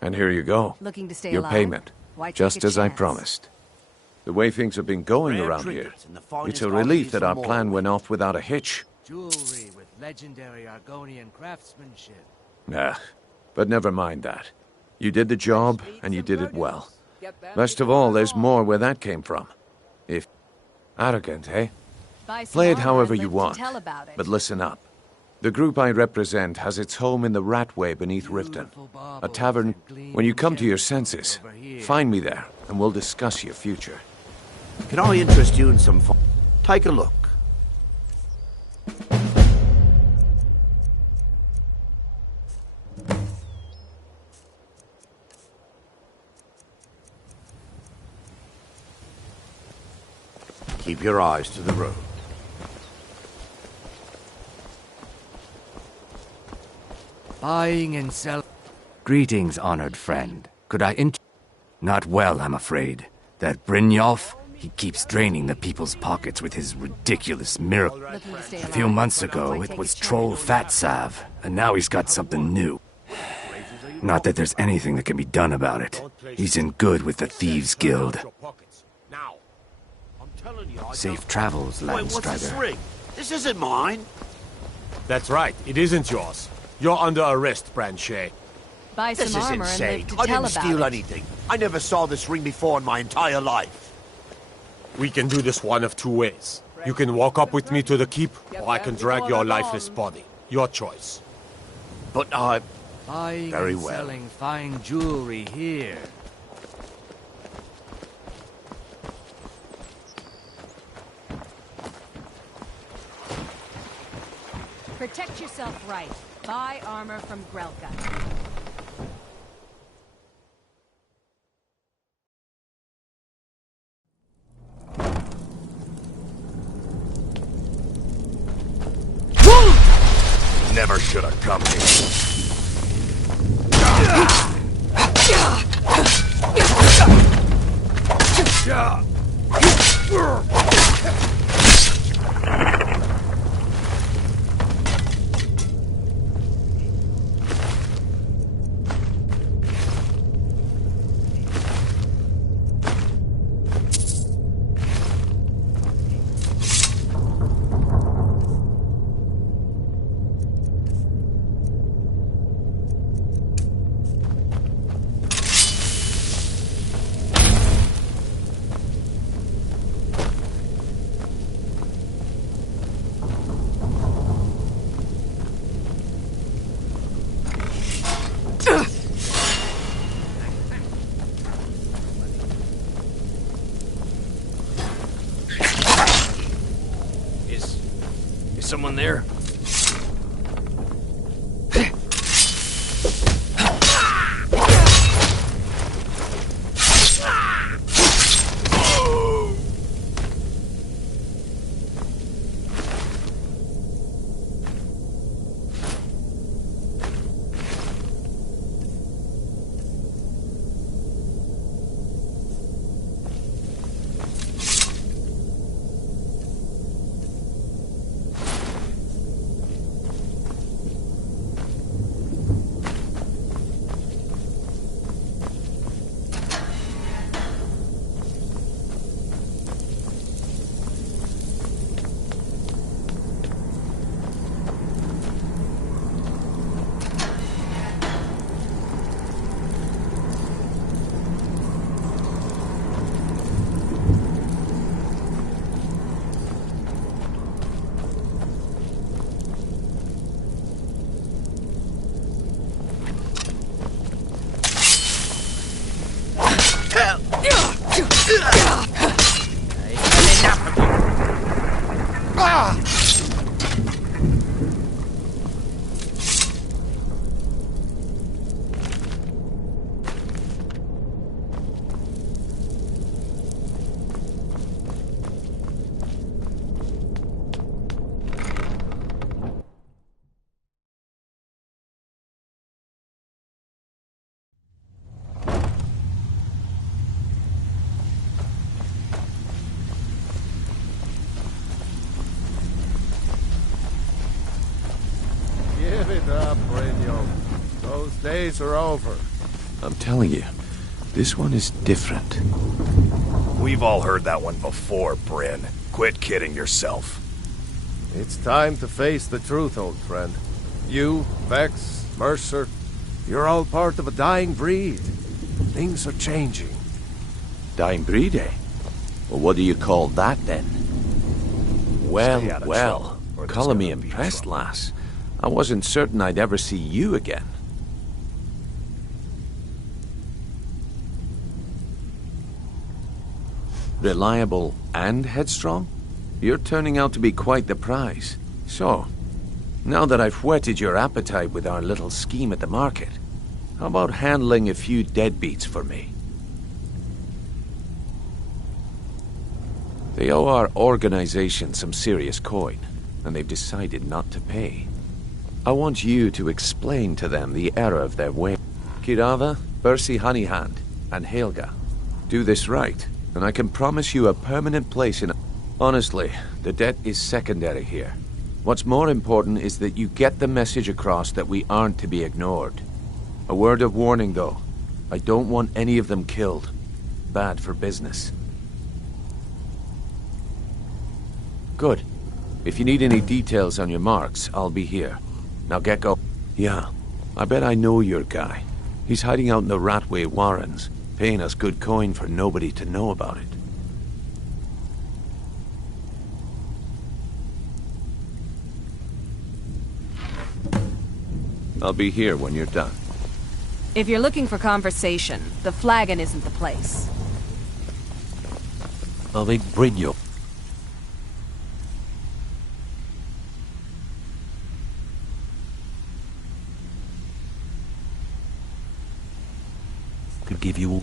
And here you go. Looking to stay Your alive? payment. Why take Just a as I chance? promised. The way things have been going Rare around here, trinkets and the finest it's a relief that our oddities plan from went off without a hitch. Jewelry with legendary Argonian craftsmanship. Nah, but never mind that. You did the job, and you did it well. Best of all, there's more where that came from. If... Arrogant, eh? Play it however you want, but listen up. The group I represent has its home in the Ratway beneath Riften. A tavern. When you come to your senses, find me there, and we'll discuss your future. Can I interest you in some fun? Take a look. Keep your eyes to the road. Buying and selling. Greetings, honored friend. Could I Not well, I'm afraid. That Brynjolf, he keeps draining the people's pockets with his ridiculous miracle. A few months ago, it was Troll Fatsav, and now he's got something new. Not that there's anything that can be done about it. He's in good with the Thieves' Guild. Safe travels, Landstrider. ring? This isn't mine. That's right, it isn't yours. You're under arrest, Branchet. Buy some This is armor and insane. live to I tell didn't about steal it. anything. I never saw this ring before in my entire life. We can do this one of two ways. You can walk up with me to the keep, or I can drag your lifeless body. Your choice. But I... Buying Very and well. selling fine jewelry here. Protect yourself right. Buy armor from Grelka. Never should have come Is someone there? Give it up, Brynjolf. Those days are over. I'm telling you, this one is different. We've all heard that one before, Bryn. Quit kidding yourself. It's time to face the truth, old friend. You, Vex, Mercer, You're all part of a dying breed. Things are changing. Dying breed, eh? Well, what do you call that, then? Well, calling me impressed, lass. I wasn't certain I'd ever see you again. Reliable and headstrong? You're turning out to be quite the prize. So, now that I've whetted your appetite with our little scheme at the market, how about handling a few deadbeats for me? They owe our organization some serious coin, and they've decided not to pay. I want you to explain to them the error of their way. Kirava, Bersi Honeyhand, and Helga. Do this right, and I can promise you a permanent place in... Honestly, the debt is secondary here. What's more important is that you get the message across that we aren't to be ignored. A word of warning, though. I don't want any of them killed. Bad for business. Good. If you need any details on your marks, I'll be here. Now get go. Yeah, I bet I know your guy. He's hiding out in the Ratway Warrens, paying us good coin for nobody to know about it. I'll be here when you're done. If you're looking for conversation, the flagon isn't the place. I'll make Brynjo. Could give you all.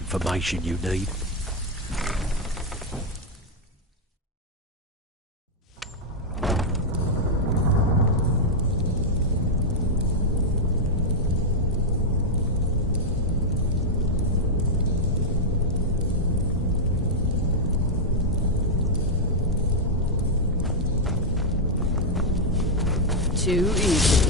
Information you need. Too easy.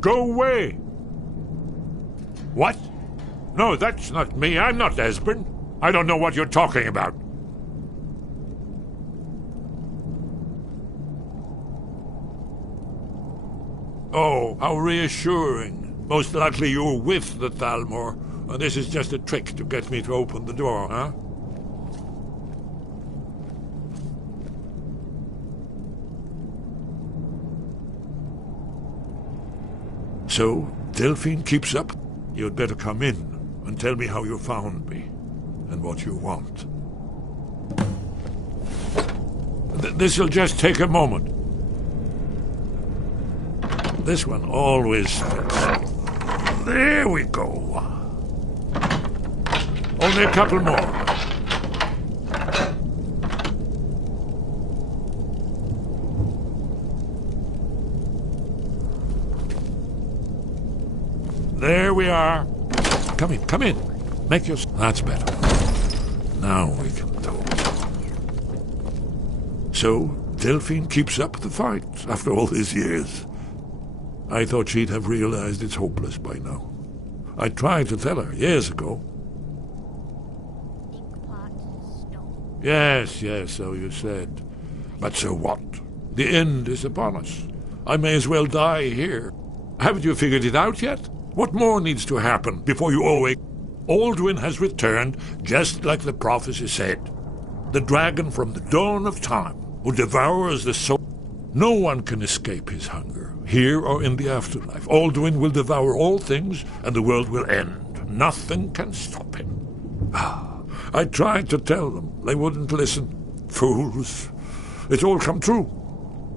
Go away! What? No, that's not me. I'm not Esbern. I don't know what you're talking about. Oh, how reassuring. Most likely you're with the Thalmor, and this is just a trick to get me to open the door, huh? So, Delphine keeps up? You'd better come in and tell me how you found me and what you want. This'll just take a moment. This one always fits. There we go. Only a couple more. There we are. Come in. Make your... That's better. Now we can talk. So, Delphine keeps up the fight after all these years. I thought she'd have realized it's hopeless by now. I tried to tell her years ago. Yes, so you said. But so what? The end is upon us. I may as well die here. Haven't you figured it out yet? What more needs to happen before you awake? Aldwin has returned, just like the prophecy said. The dragon from the dawn of time, who devours the soul. No one can escape his hunger, here or in the afterlife. Alduin will devour all things, and the world will end. Nothing can stop him. I tried to tell them. They wouldn't listen. Fools. It's all come true.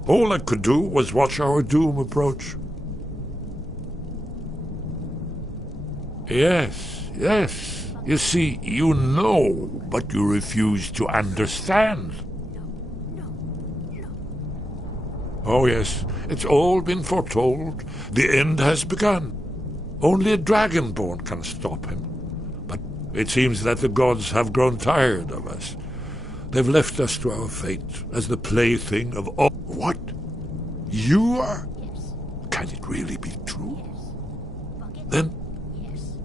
All I could do was watch our doom approach. Yes, yes. You see, you know, but you refuse to understand. Oh yes, it's all been foretold. The end has begun. Only a dragonborn can stop him. But it seems that the gods have grown tired of us. They've left us to our fate as the plaything of all. What? You are? Yes. Can it really be true? Yes.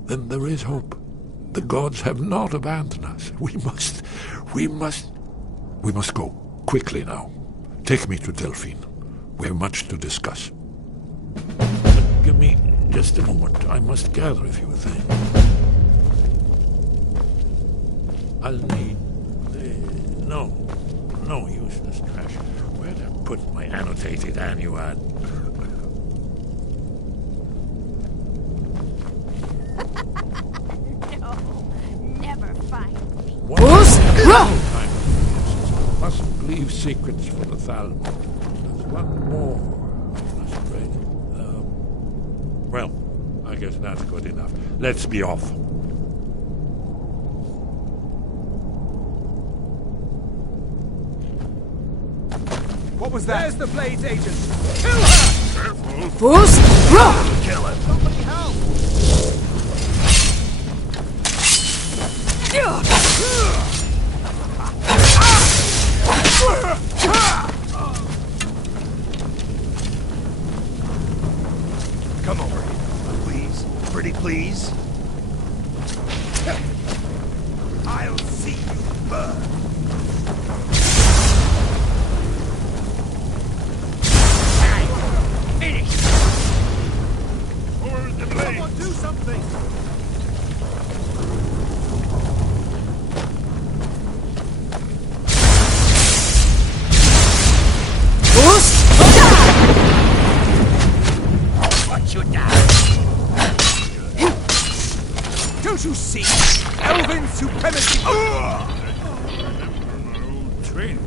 Then there is hope. The gods have not abandoned us. We must go. Quickly now. Take me to Delphine. We have much to discuss. But give me just a moment. I must gather a few things. I'll need... No useless trash. Where'd I put my annotated annuad? Mustn't leave secrets for the Thalmor. There's one more. Well, I guess that's good enough. Let's be off. What was that? There's the Blades agent. Kill her! Careful. Boost! Kill her. Somebody help! Come over here, please. Pretty please. I'll see you burn. Finish! Forward the blade! Someone do something! Watch you die! Don't you see? Elven supremacy! Training.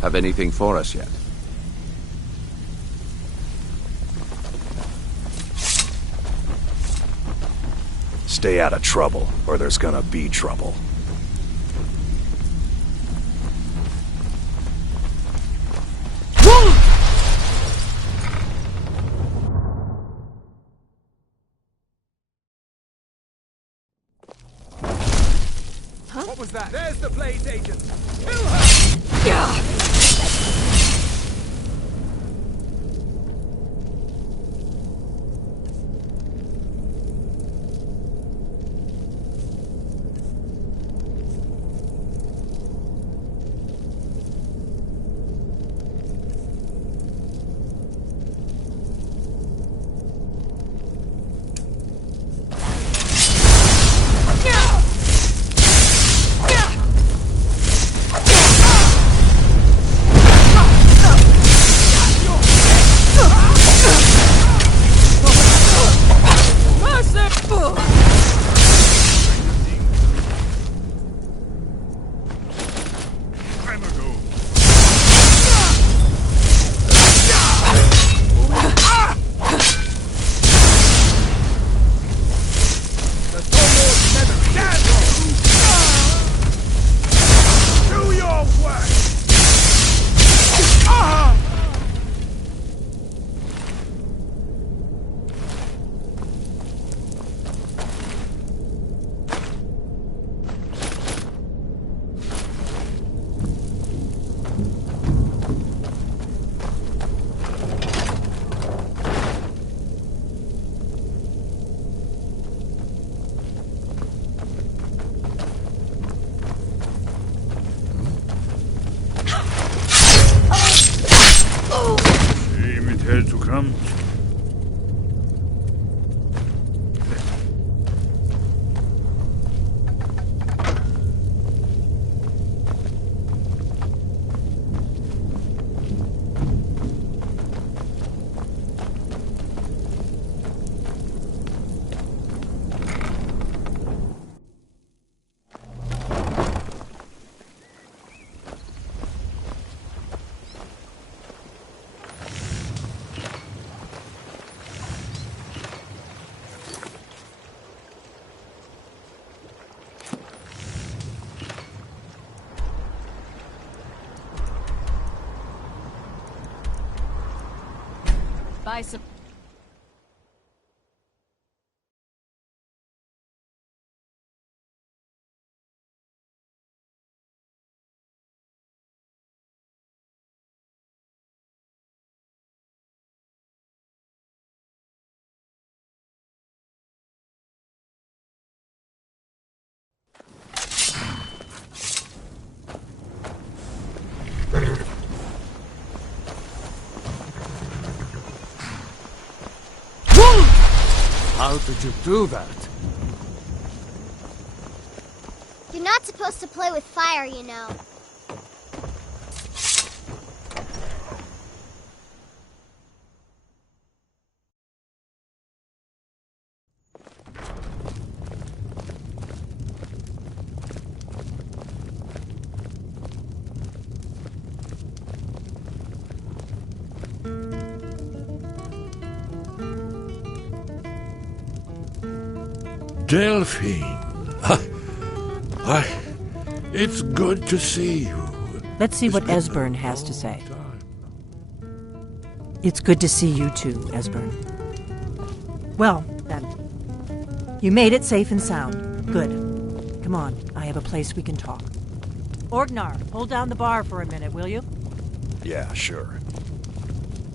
Have anything for us yet? Stay out of trouble, or there's gonna be trouble. What was that? There's the Blaze Agent! Kill her! To come. Buy some... How did you do that? You're not supposed to play with fire, you know. Delphine. Why, it's good to see you. Let's see what Esbern has to say. It's good to see you too, Esbern. Well, then. You made it safe and sound. Good. Come on, I have a place we can talk. Orgnar, hold down the bar for a minute, will you? Yeah, sure.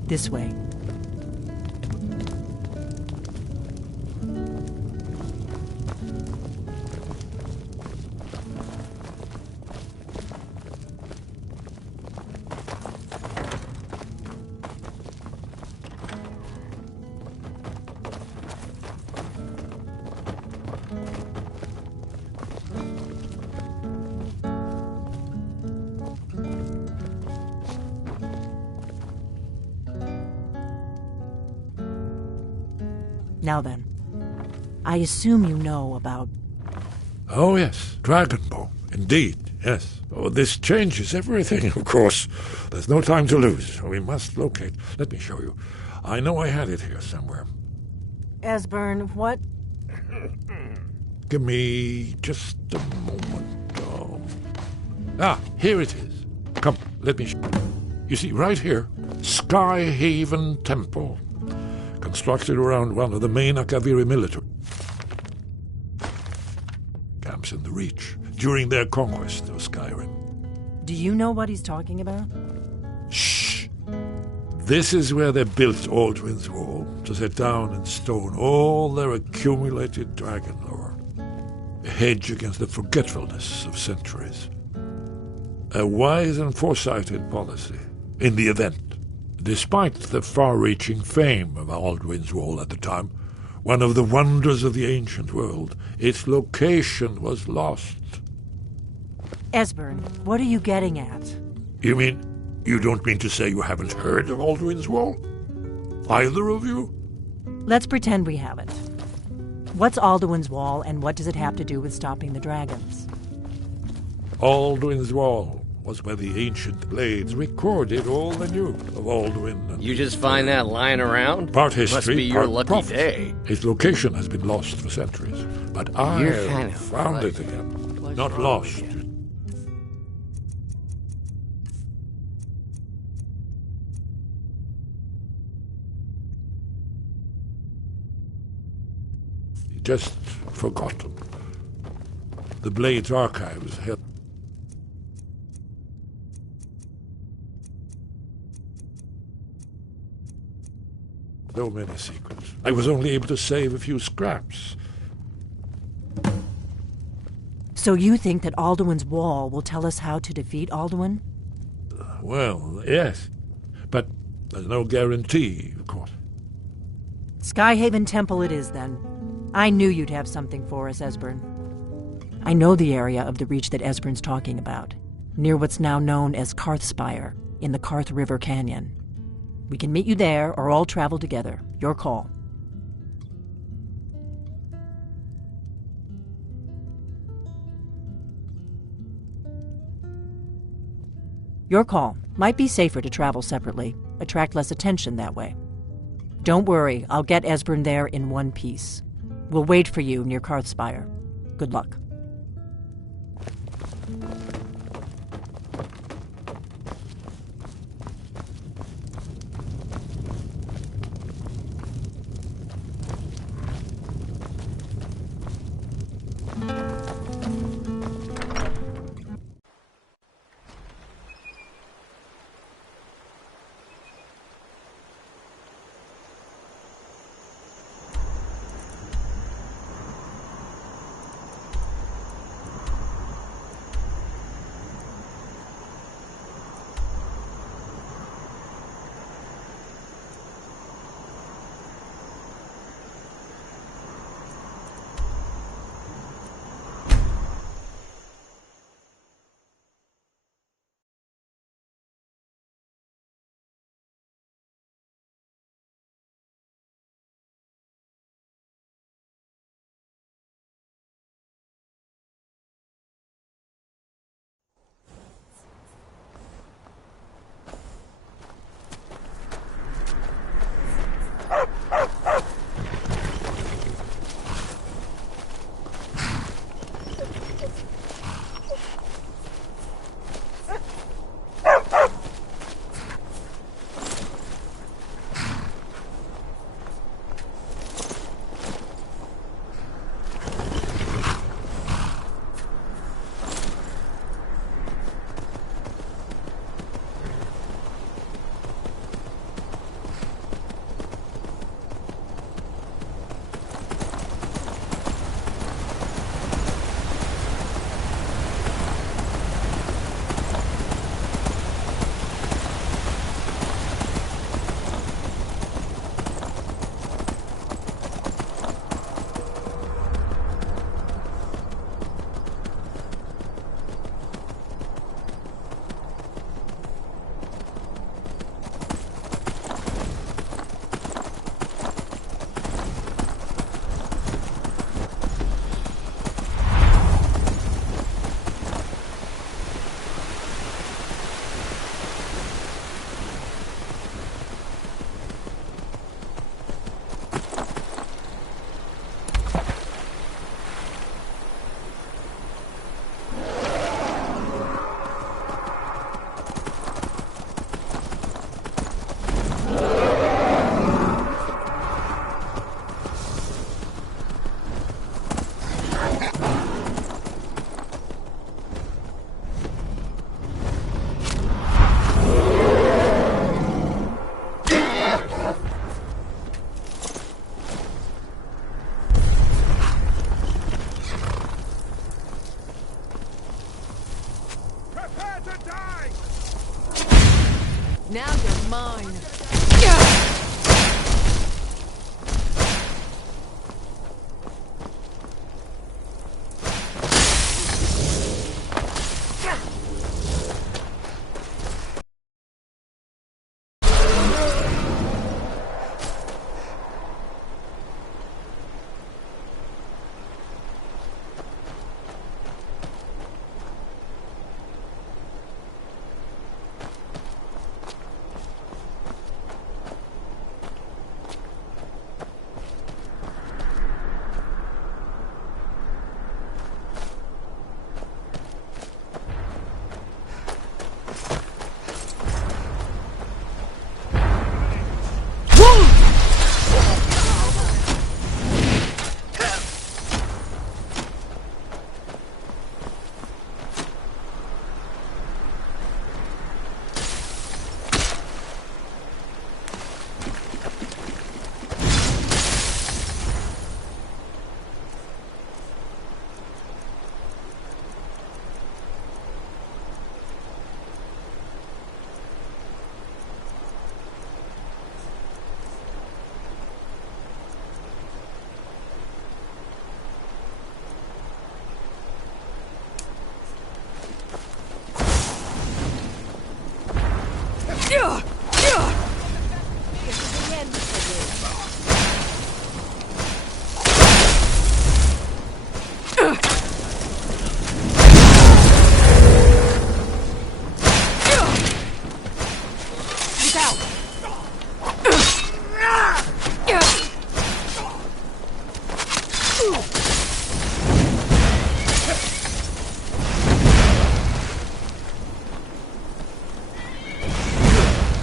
This way. Now then, I assume you know about... Oh yes, Dragonbone. Indeed, Yes. Oh, this changes everything, of course. There's no time to lose. We must locate. Let me show you. I know I had it here somewhere. Esbern, what? Give me just a moment. Here it is. Come, let me show you. You see, right here, Skyhaven Temple. Constructed around one of the main Akaviri military camps in the Reach during their conquest of Skyrim. Do you know what he's talking about? Shh! This is where they built Aldwin's Wall, to set down in stone all their accumulated dragon lore. A hedge against the forgetfulness of centuries. A wise and foresighted policy, in the event. Despite the far-reaching fame of Aldwin's Wall at the time, one of the wonders of the ancient world, its location was lost. Esbern, what are you getting at? You mean, you don't mean to say you haven't heard of Aldwin's Wall? Either of you? Let's pretend we haven't. What's Alduin's Wall, and what does it have to do with stopping the dragons? Alduin's Wall was where the ancient blades recorded all they knew of Alduin. You just find that lying around? Part history, Must be your part lucky prophecy. day. Its location has been lost for centuries, but I kind of found it again. Not lost. Just forgotten. The Blade's archives held so many secrets. I was only able to save a few scraps. So you think that Alduin's Wall will tell us how to defeat Alduin? Well, yes. But there's no guarantee, of course. Skyhaven Temple it is, then. I knew you'd have something for us, Esbern. I know the area of the Reach that Esbern's talking about, near what's now known as Karthspire, in the Karth River Canyon. We can meet you there, or all travel together. Your call. Your call. Might be safer to travel separately. Attract less attention that way. Don't worry, I'll get Esbern there in one piece. We'll wait for you near Karthspire. Good luck.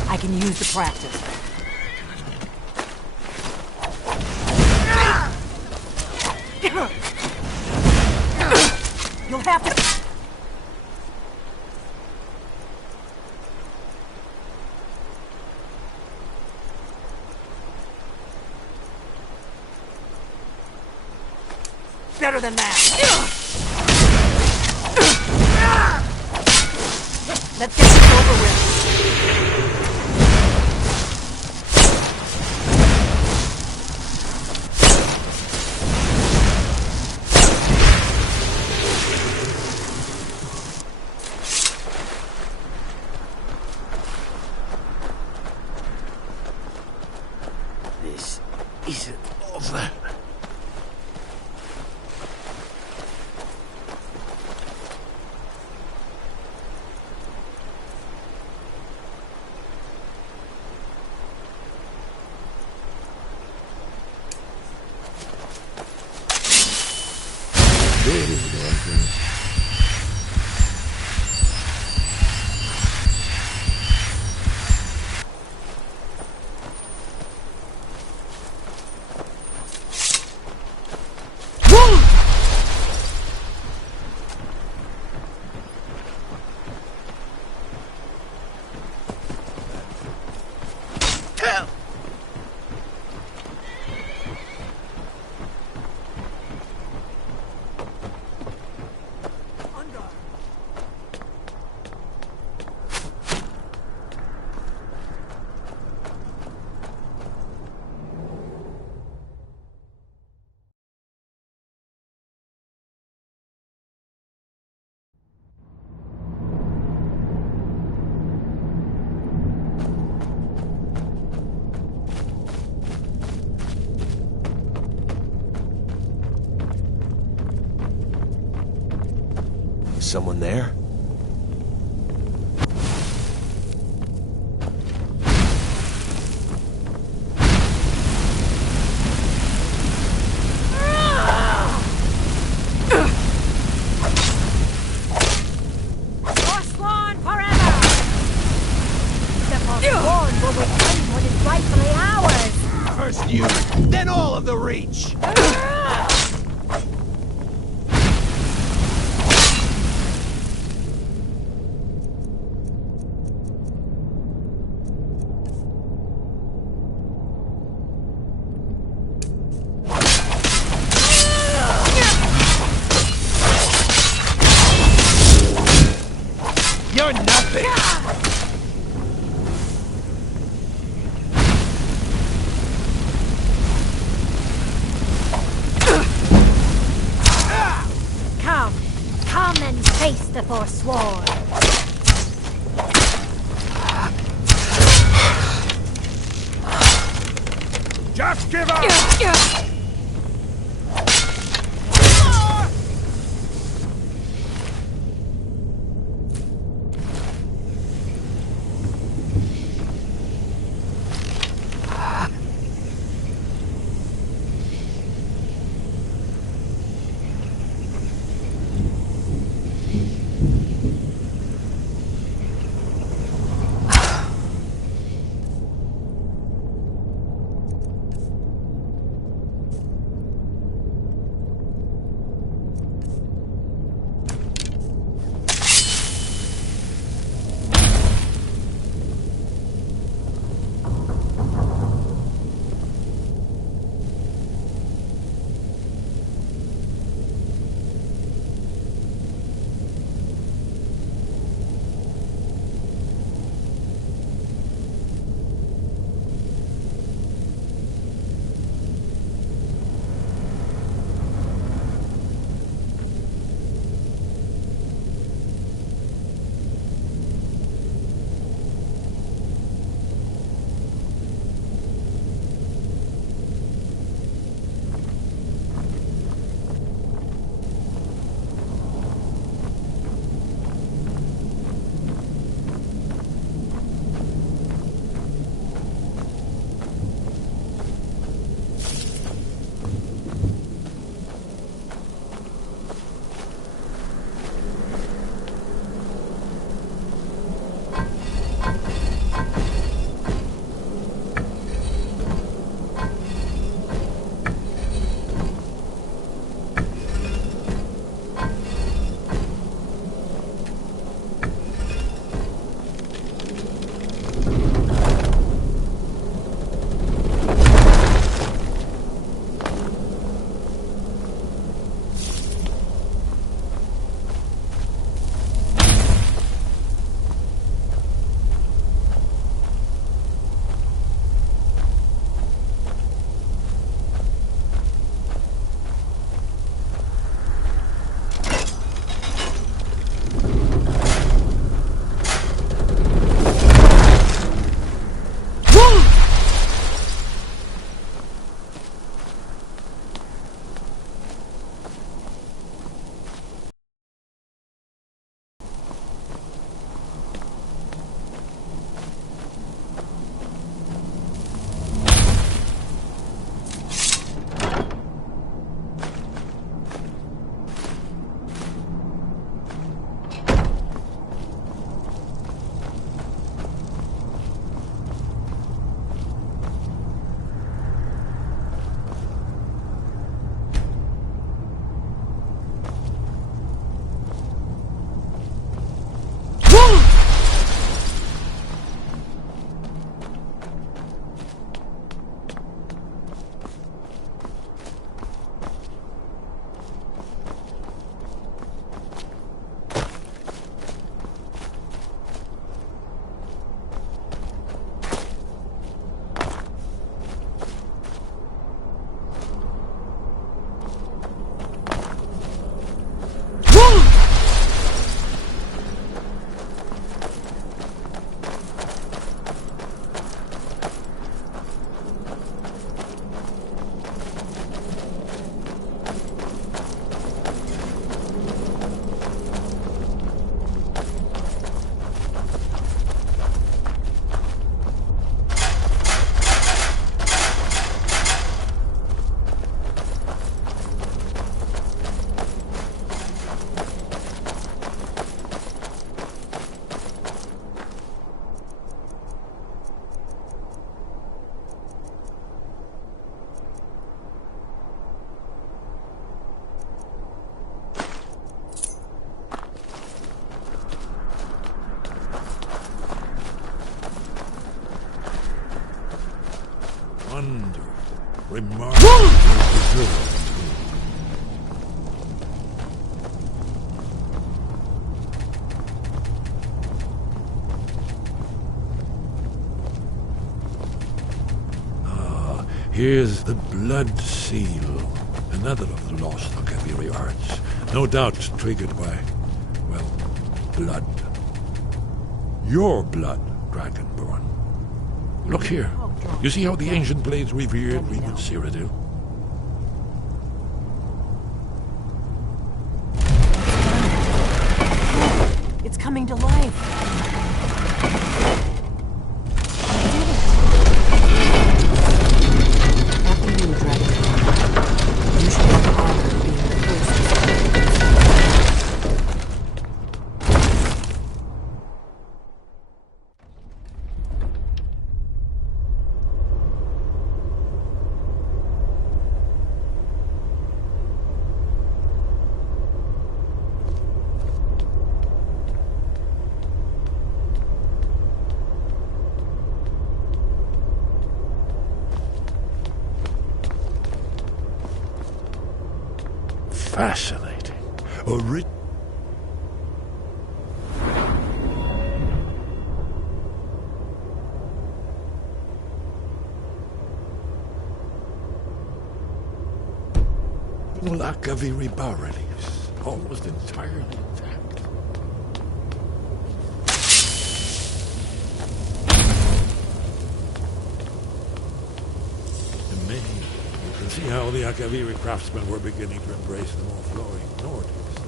I can use the practice. You'll have to... Better than that. Let's get this over with. This isn't over. Someone there? Forsworn forever! The Forsworn will reclaim what is rightfully ours! First you, then all of the Reach! You're nothing! Come and face the Forsworn! Just give up! Here's the Blood Seal, another of the lost Akaviri arts. No doubt triggered by, well, blood. Your blood, Dragonborn. Look here. You see how the ancient blades revered even Cyrodiil? It's coming to life. After you, Dragonborn. You should have the honor of being the first to Fascinating. Akaviri bas-reliefs, almost entirely intact. Amazing. You can see how the Akaviri craftsmen were beginning to embrace the more flowing Nordic style.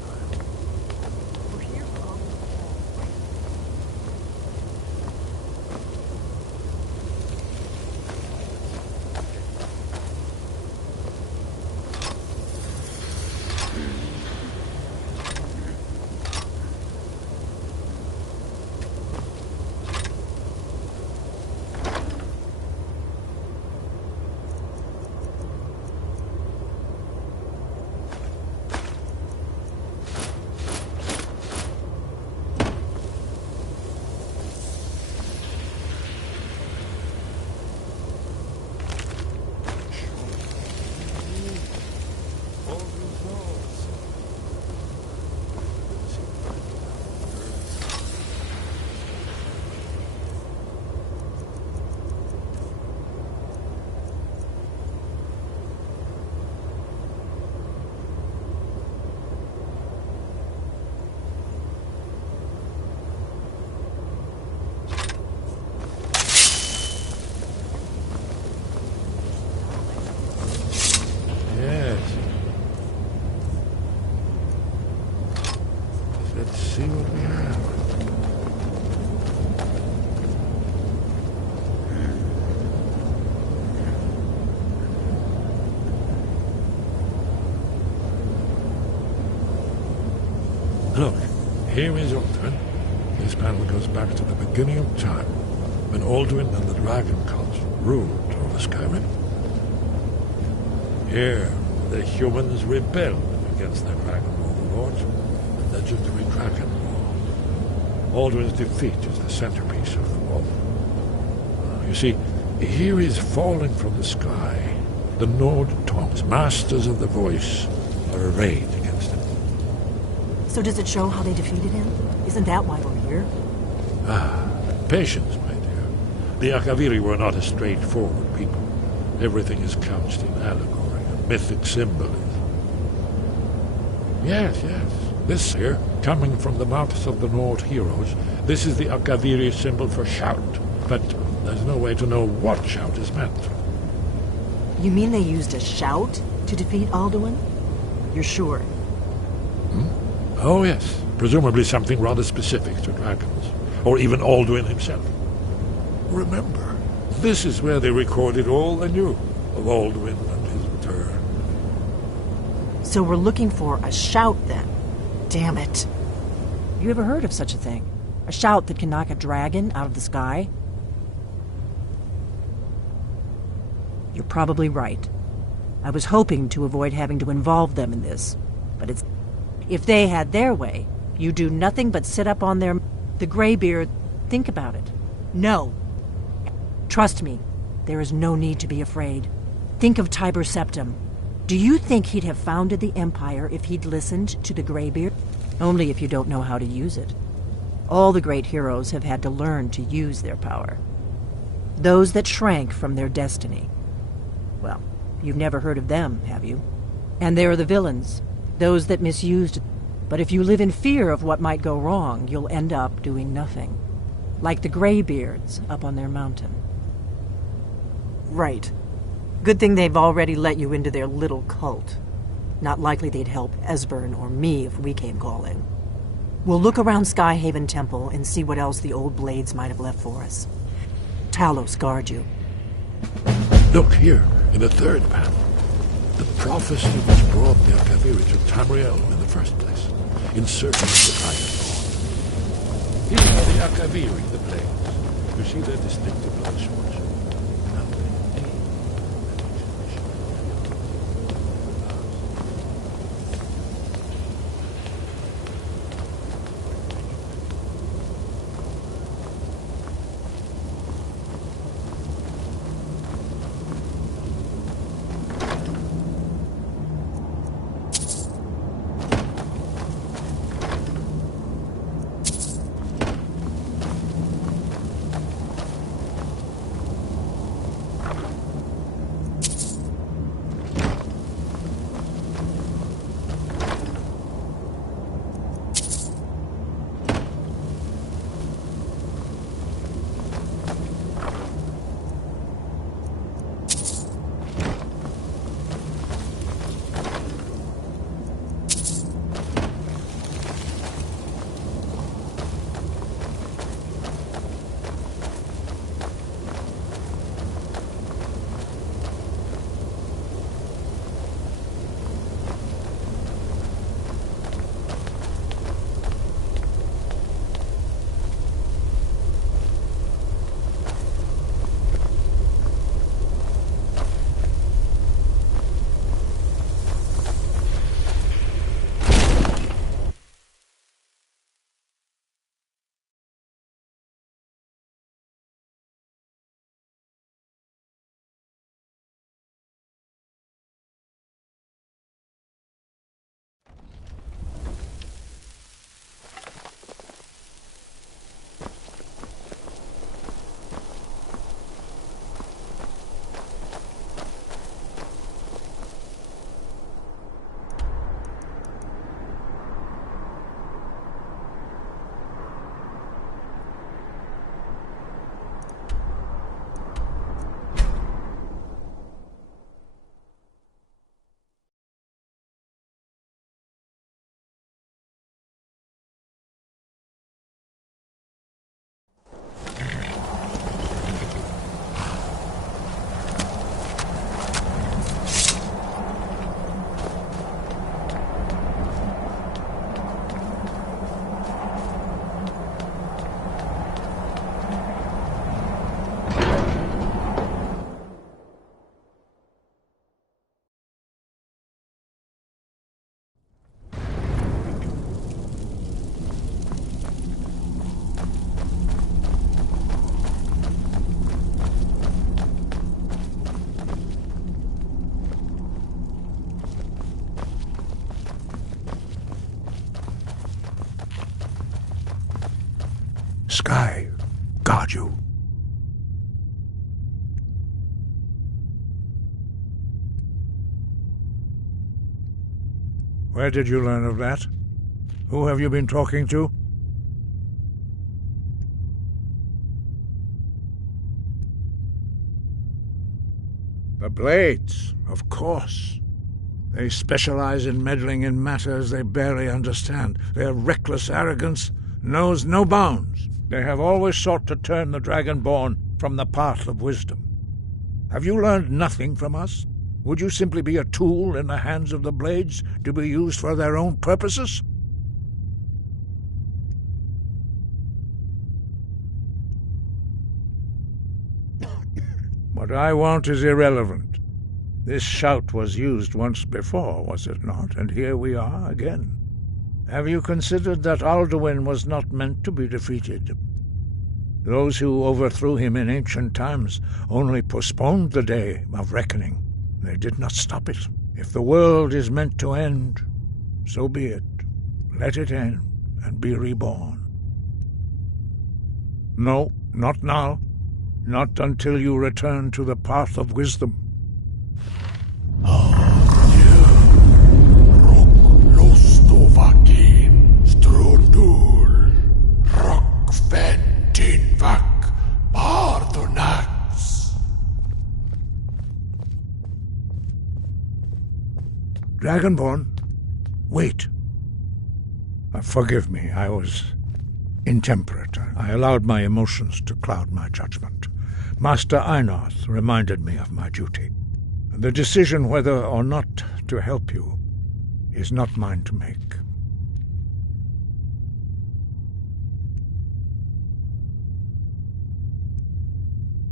See what we have. Look, here is Alduin. This panel goes back to the beginning of time, when Alduin and the Dragon Cult ruled over Skyrim. Here, the humans rebelled against their dragon overlords. Legendary Kraken Wall. Alduin's defeat is the centerpiece of the wall. You see, here is falling from the sky. The Nord Tongs, masters of the voice, are arrayed against him. So does it show how they defeated him? Isn't that why we're here? Patience, my dear. The Akaviri were not a straightforward people. Everything is couched in allegory and mythic symbolism. Yes. This here, coming from the mouths of the Nord heroes, this is the Akaviri symbol for shout. But there's no way to know what shout is meant. You mean they used a shout to defeat Alduin? You're sure? Oh, yes. Presumably something rather specific to dragons. Or even Alduin himself. Remember, this is where they recorded all they knew of Alduin and his return. So we're looking for a shout, then? Damn it. You ever heard of such a thing? A shout that can knock a dragon out of the sky? You're probably right. I was hoping to avoid having to involve them in this, but it's... If they had their way, you do nothing but sit up on their... The Greybeard, think about it. No. Trust me, there is no need to be afraid. Think of Tiber Septim. Do you think he'd have founded the Empire if he'd listened to the Greybeard? Only if you don't know how to use it. All the great heroes have had to learn to use their power. Those that shrank from their destiny. Well, you've never heard of them, have you? And they're the villains, those that misused. But if you live in fear of what might go wrong, you'll end up doing nothing. Like the Greybeards up on their mountain. Right. Good thing they've already let you into their little cult. Not likely they'd help Esbern or me if we came calling. We'll look around Skyhaven Temple and see what else the old blades might have left for us. Talos guard you. Look here, in the third panel. The prophecy which brought the Akaviri to Tamriel in the first place, in search of the Dragonborn. Here are the Akaviri, the blades. You see their distinctive blood swords. Sky, guard you. Where did you learn of that? Who have you been talking to? The Blades, of course. They specialize in meddling in matters they barely understand. Their reckless arrogance knows no bounds. They have always sought to turn the Dragonborn from the path of wisdom. Have you learned nothing from us? Would you simply be a tool in the hands of the Blades to be used for their own purposes? What I want is irrelevant. This shout was used once before, was it not? And here we are again. Have you considered that Alduin was not meant to be defeated? Those who overthrew him in ancient times only postponed the day of reckoning. They did not stop it. If the world is meant to end, so be it. Let it end and be reborn. No, not now. Not until you return to the path of wisdom. Dragonborn, wait. Forgive me, I was intemperate. I allowed my emotions to cloud my judgment. Master Einarth reminded me of my duty. The decision whether or not to help you is not mine to make.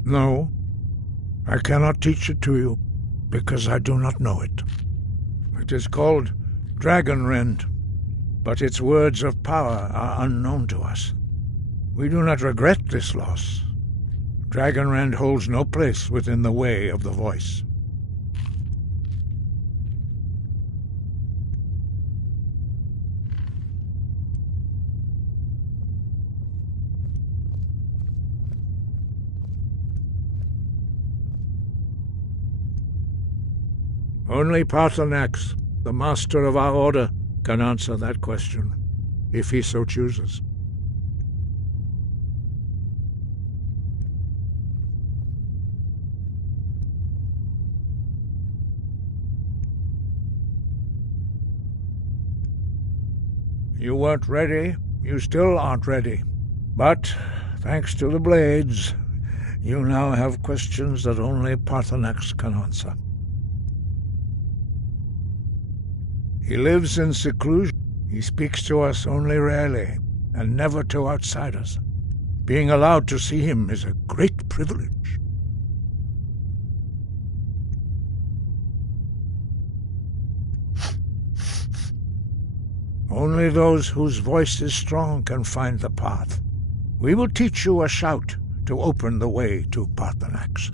No, I cannot teach it to you, because I do not know it. It is called Dragon Rend, but its words of power are unknown to us. We do not regret this loss. Dragon Rend holds no place within the way of the voice. Only Paarthurnax, the master of our order, can answer that question, if he so chooses. You weren't ready. You still aren't ready. But, thanks to the blades, you now have questions that only Paarthurnax can answer. He lives in seclusion. He speaks to us only rarely, and never to outsiders. Being allowed to see him is a great privilege. Only those whose voice is strong can find the path. We will teach you a shout to open the way to Paarthurnax.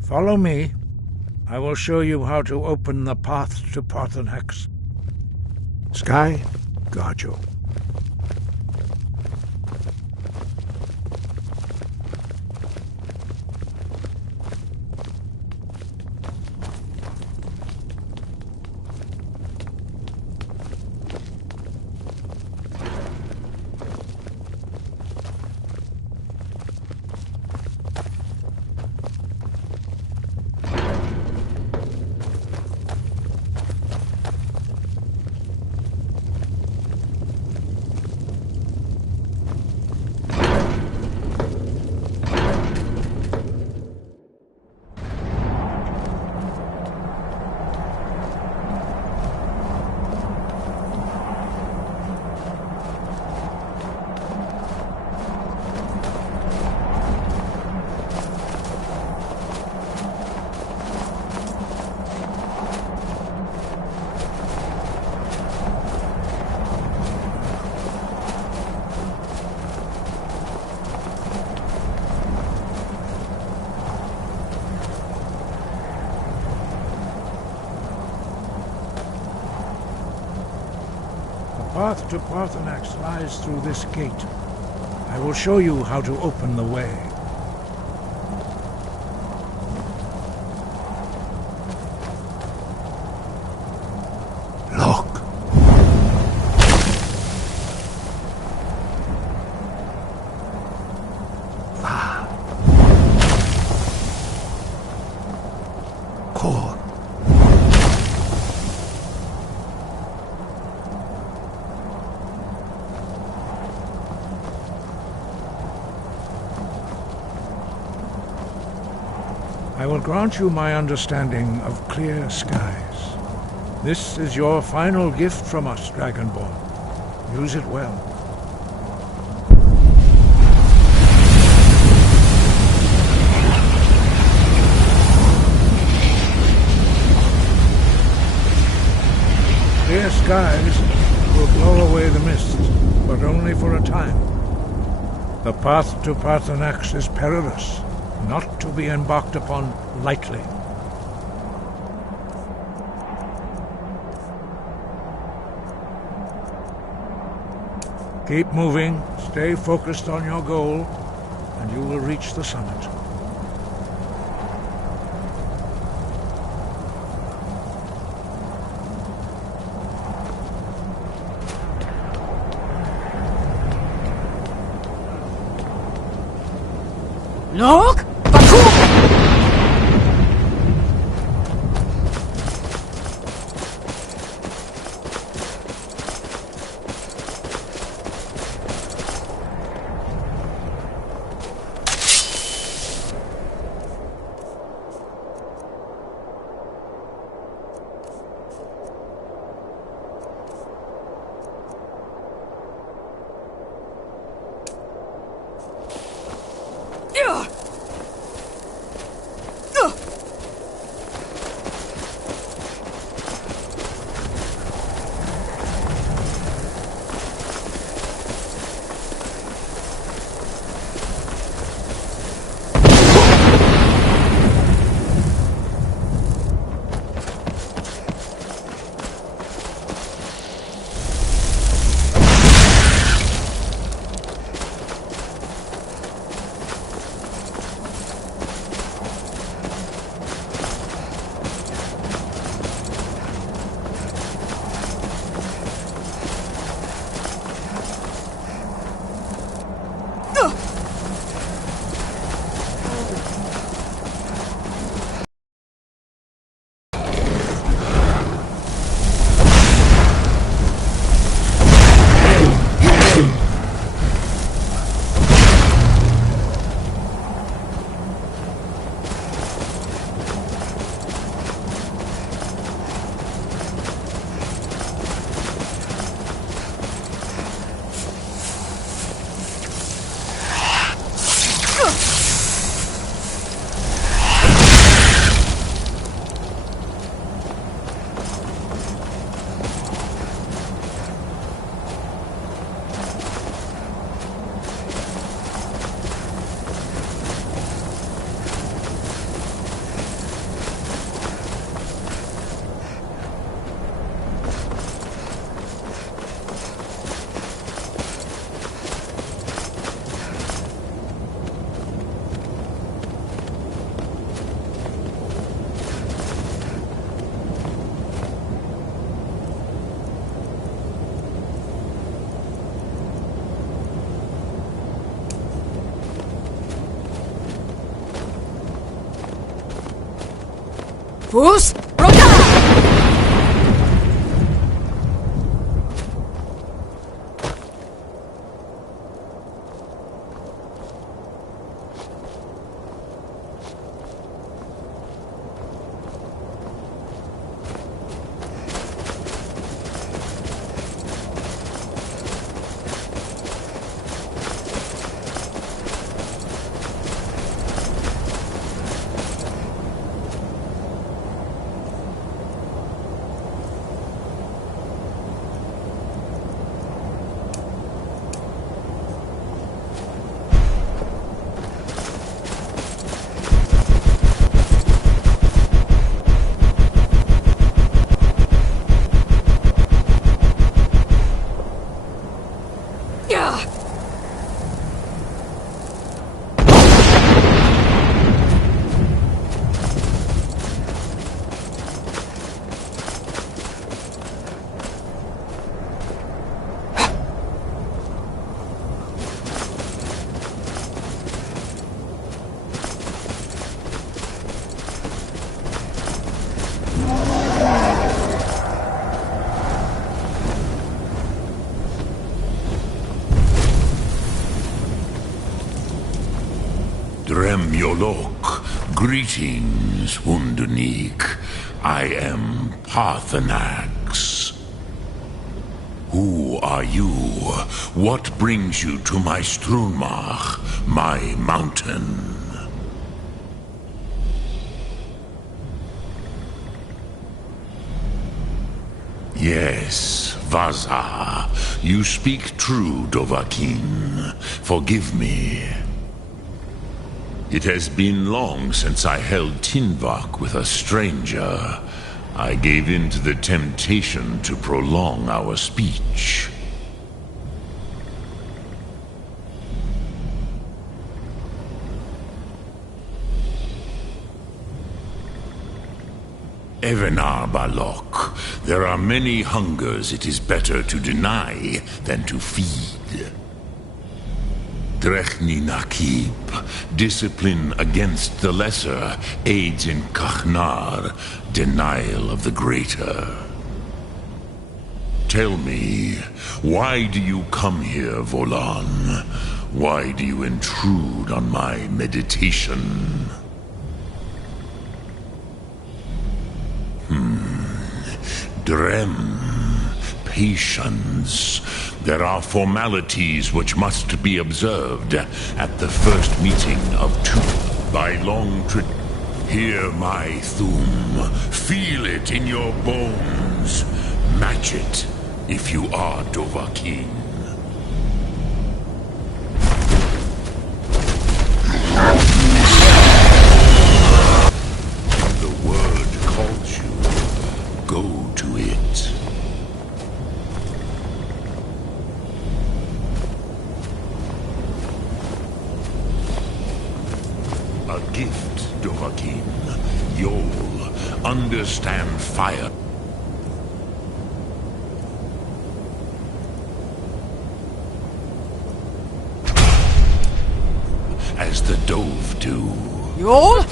Follow me. I will show you how to open the path to Paarthurnax. Sky, guard you. The path to Paarthurnax lies through this gate. I will show you how to open the way. Look. Core. I will grant you my understanding of clear skies. This is your final gift from us, Dragonborn. Use it well. Clear skies will blow away the mist, but only for a time. The path to Paarthurnax is perilous, not to be embarked upon lightly. Keep moving, stay focused on your goal, and you will reach the summit. Look! Fus, Dremyolok, greetings, Hundunik. I am Parthenax. Who are you? What brings you to my Strunmach, my mountain? Yes, Vaza. You speak true, Dovahkiin. Forgive me. It has been long since I held Tinvak with a stranger. I gave in to the temptation to prolong our speech. Evenar Balok, there are many hungers it is better to deny than to feed. Drechni Nakib, discipline against the lesser, aids in Kachnar, denial of the greater. Tell me, why do you come here, Volan? Why do you intrude on my meditation? Drem. Patience. There are formalities which must be observed at the first meeting of two. By long hear my Thum. Feel it in your bones. Match it if you are Dovahkiin. The word calls you. Go to it. A gift, Dovahkiin. You'll understand fire. As the Dove do. You'll...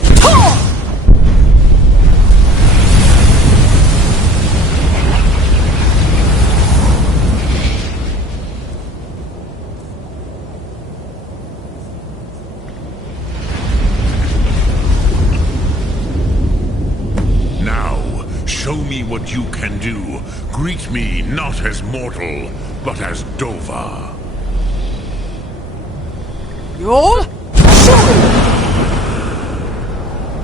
Show me what you can do. Greet me not as mortal, but as Dova. You'll...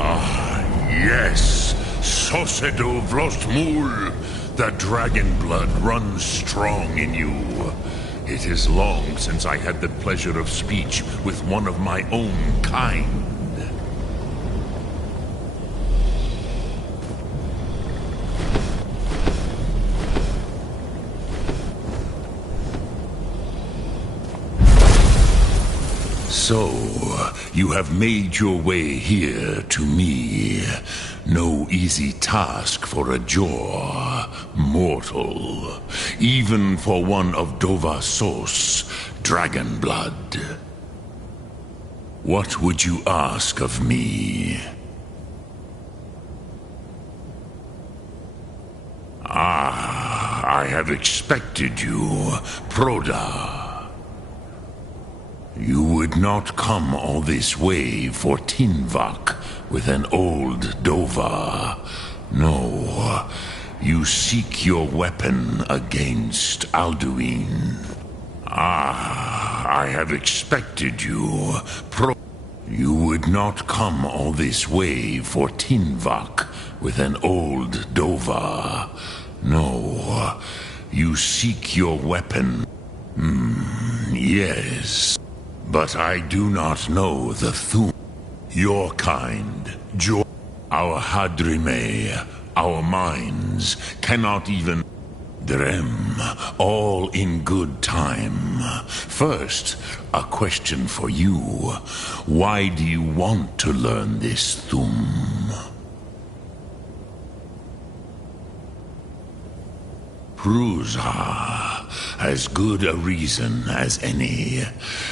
Ah, yes. Sosedo Vrostmul. The dragon blood runs strong in you. It is long since I had the pleasure of speech with one of my own kind. So, you have made your way here to me. No easy task for a Jor, mortal. Even for one of Dova Sos, dragon blood. What would you ask of me? Ah, I have expected you, Proda. You would not come all this way for Tinvak with an old Dova. No, you seek your weapon against Alduin. Ah, I have expected you. You would not come all this way for Tinvak with an old Dova. No, you seek your weapon. Yes. But I do not know the Thum. Your kind, our Hadrime, our minds, cannot even... Drem, all in good time. First, a question for you. Why do you want to learn this Thum? Prusa. As good a reason as any.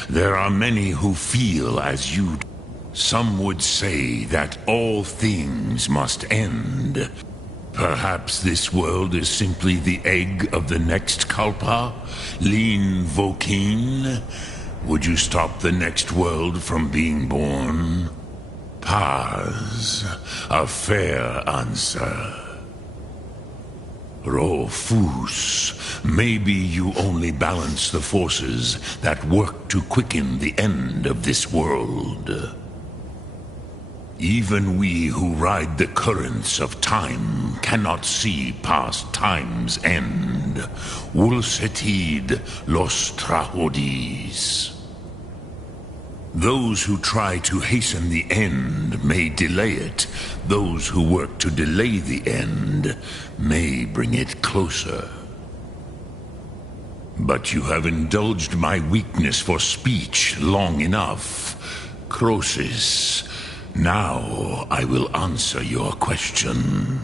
There are many who feel as you do. Some would say that all things must end. Perhaps this world is simply the egg of the next Kalpa? Lean Vokin? Would you stop the next world from being born? Paz, a fair answer. Rofus, maybe you only balance the forces that work to quicken the end of this world. Even we who ride the currents of time cannot see past time's end. Wulsetid los trahodis. Those who try to hasten the end may delay it. Those who work to delay the end may bring it closer. But you have indulged my weakness for speech long enough. Croesus, now I will answer your question.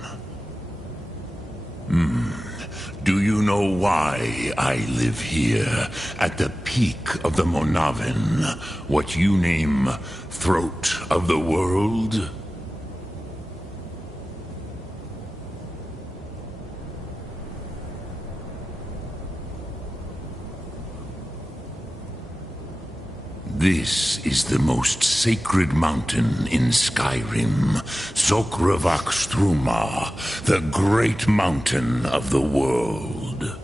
Do you know why I live here, at the peak of the Monavin, what you name Throat of the World? This is the most sacred mountain in Skyrim, Sokravak Struma, the great mountain of the world.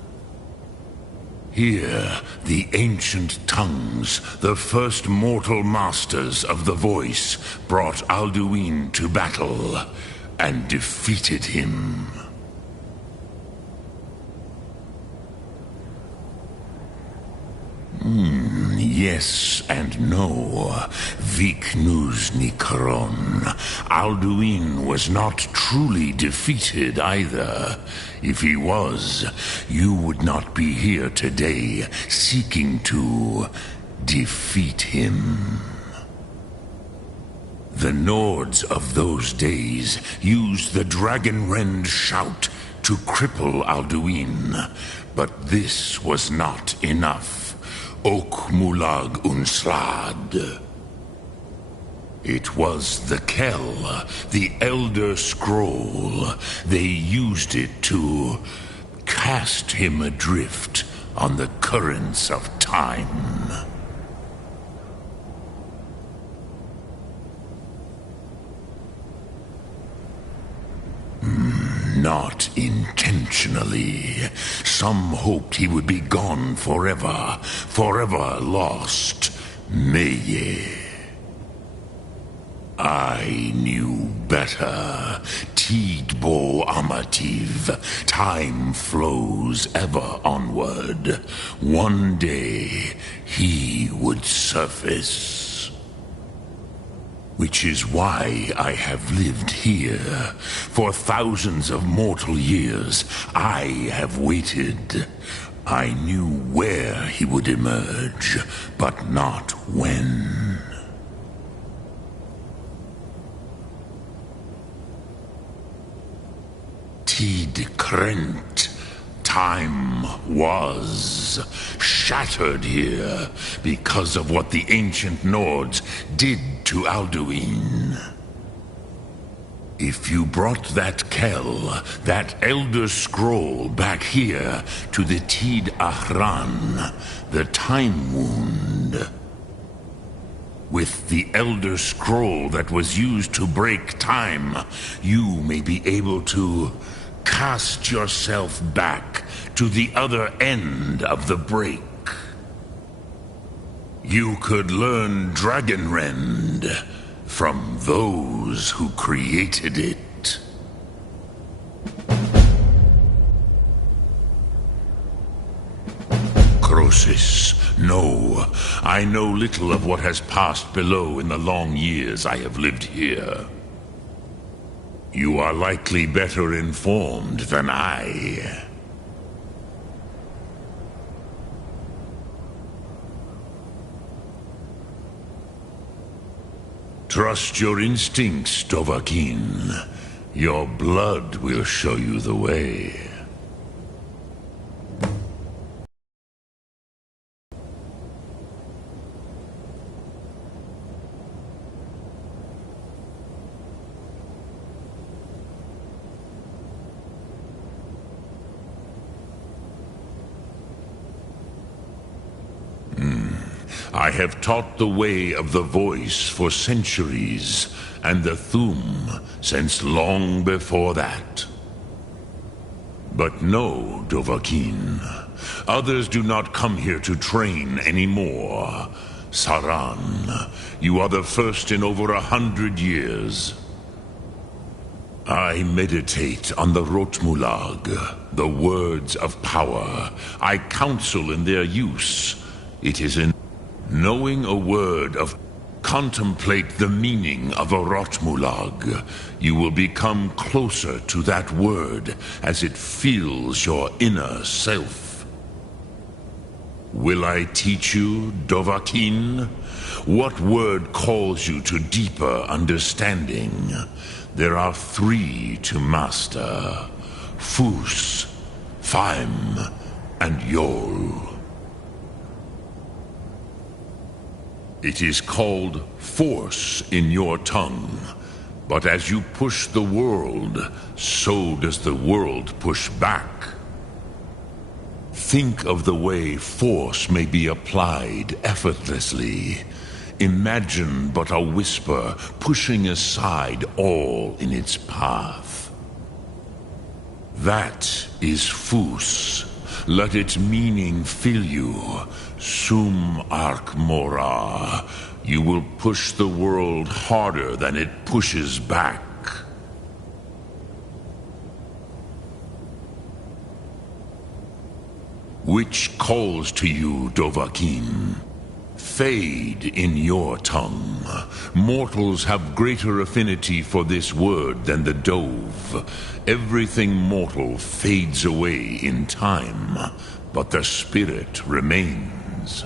Here, the ancient tongues, the first mortal masters of the voice, brought Alduin to battle and defeated him. Yes and no. Viknus Nikaron. Alduin was not truly defeated either. If he was, you would not be here today seeking to defeat him. The Nords of those days used the Dragonrend shout to cripple Alduin, but this was not enough. Ok Mulag Unslad. It was the Kell, the Elder Scroll. They used it to cast him adrift on the currents of time. Not intentionally. Some hoped he would be gone forever, forever lost. Meye. I knew better. Tidbo Amativ. Time flows ever onward. One day, he would surface. Which is why I have lived here. For thousands of mortal years, I have waited. I knew where he would emerge, but not when. Tid Krent. Time was shattered here because of what the ancient Nords did to Alduin. If you brought that Kell, that Elder Scroll back here to the Tid Ahran, the Time Wound, with the Elder Scroll that was used to break time, you may be able to cast yourself back to the other end of the break. You could learn Dragonrend from those who created it. Crosis, no. I know little of what has passed below in the long years I have lived here. You are likely better informed than I. Trust your instincts, Dovahkiin. Your blood will show you the way. I have taught the way of the voice for centuries, and the Thum since long before that. But no, Dovahkiin. Others do not come here to train anymore. Saran, you are the first in over 100 years. I meditate on the Rotmulag, the words of power. I counsel in their use. It is in knowing a word of contemplate the meaning of a Rotmulag. You will become closer to that word as it fills your inner self. Will I teach you, Dovahkiin? What word calls you to deeper understanding? There are 3 to master. Fus, Faim, and Yol. It is called force in your tongue, but as you push the world, so does the world push back. Think of the way force may be applied effortlessly. Imagine but a whisper pushing aside all in its path. That is Fus. Let its meaning fill you. Sum Arc Mora. You will push the world harder than it pushes back. Which calls to you, Dovahkiin? Fade in your tongue. Mortals have greater affinity for this word than the Dove. Everything mortal fades away in time, but the spirit remains.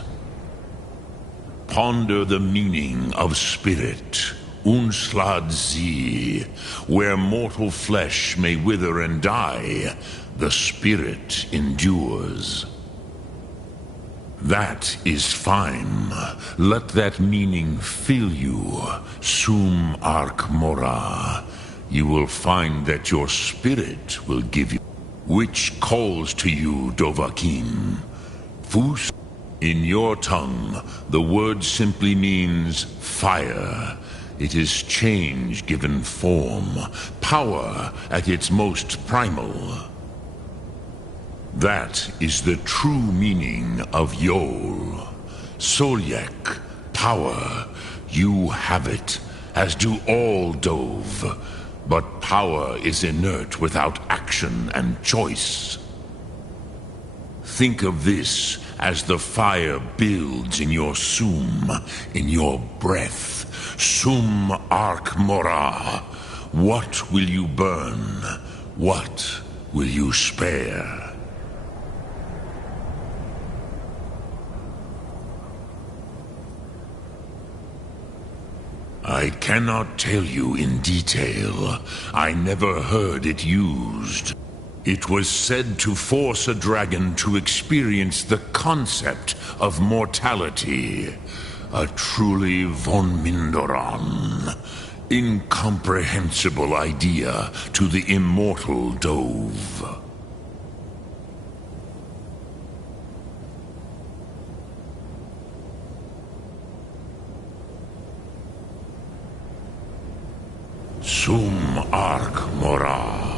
Ponder the meaning of spirit. Unslad Zi. Where mortal flesh may wither and die, the spirit endures. That is Faim. Let that meaning fill you. Sum Arc Mora. You will find that your spirit will give you. Which calls to you, Dovahkiin? Fus? In your tongue, the word simply means fire. It is change given form, power at its most primal. That is the true meaning of Yol. Solyek, power. You have it, as do all Dove. But power is inert without action and choice. Think of this as the fire builds in your sum, in your breath. Sum Arc Mora. What will you burn? What will you spare? I cannot tell you in detail. I never heard it used. It was said to force a dragon to experience the concept of mortality. A truly von Mindoran. Incomprehensible idea to the immortal Dove. Sum Arc Mora.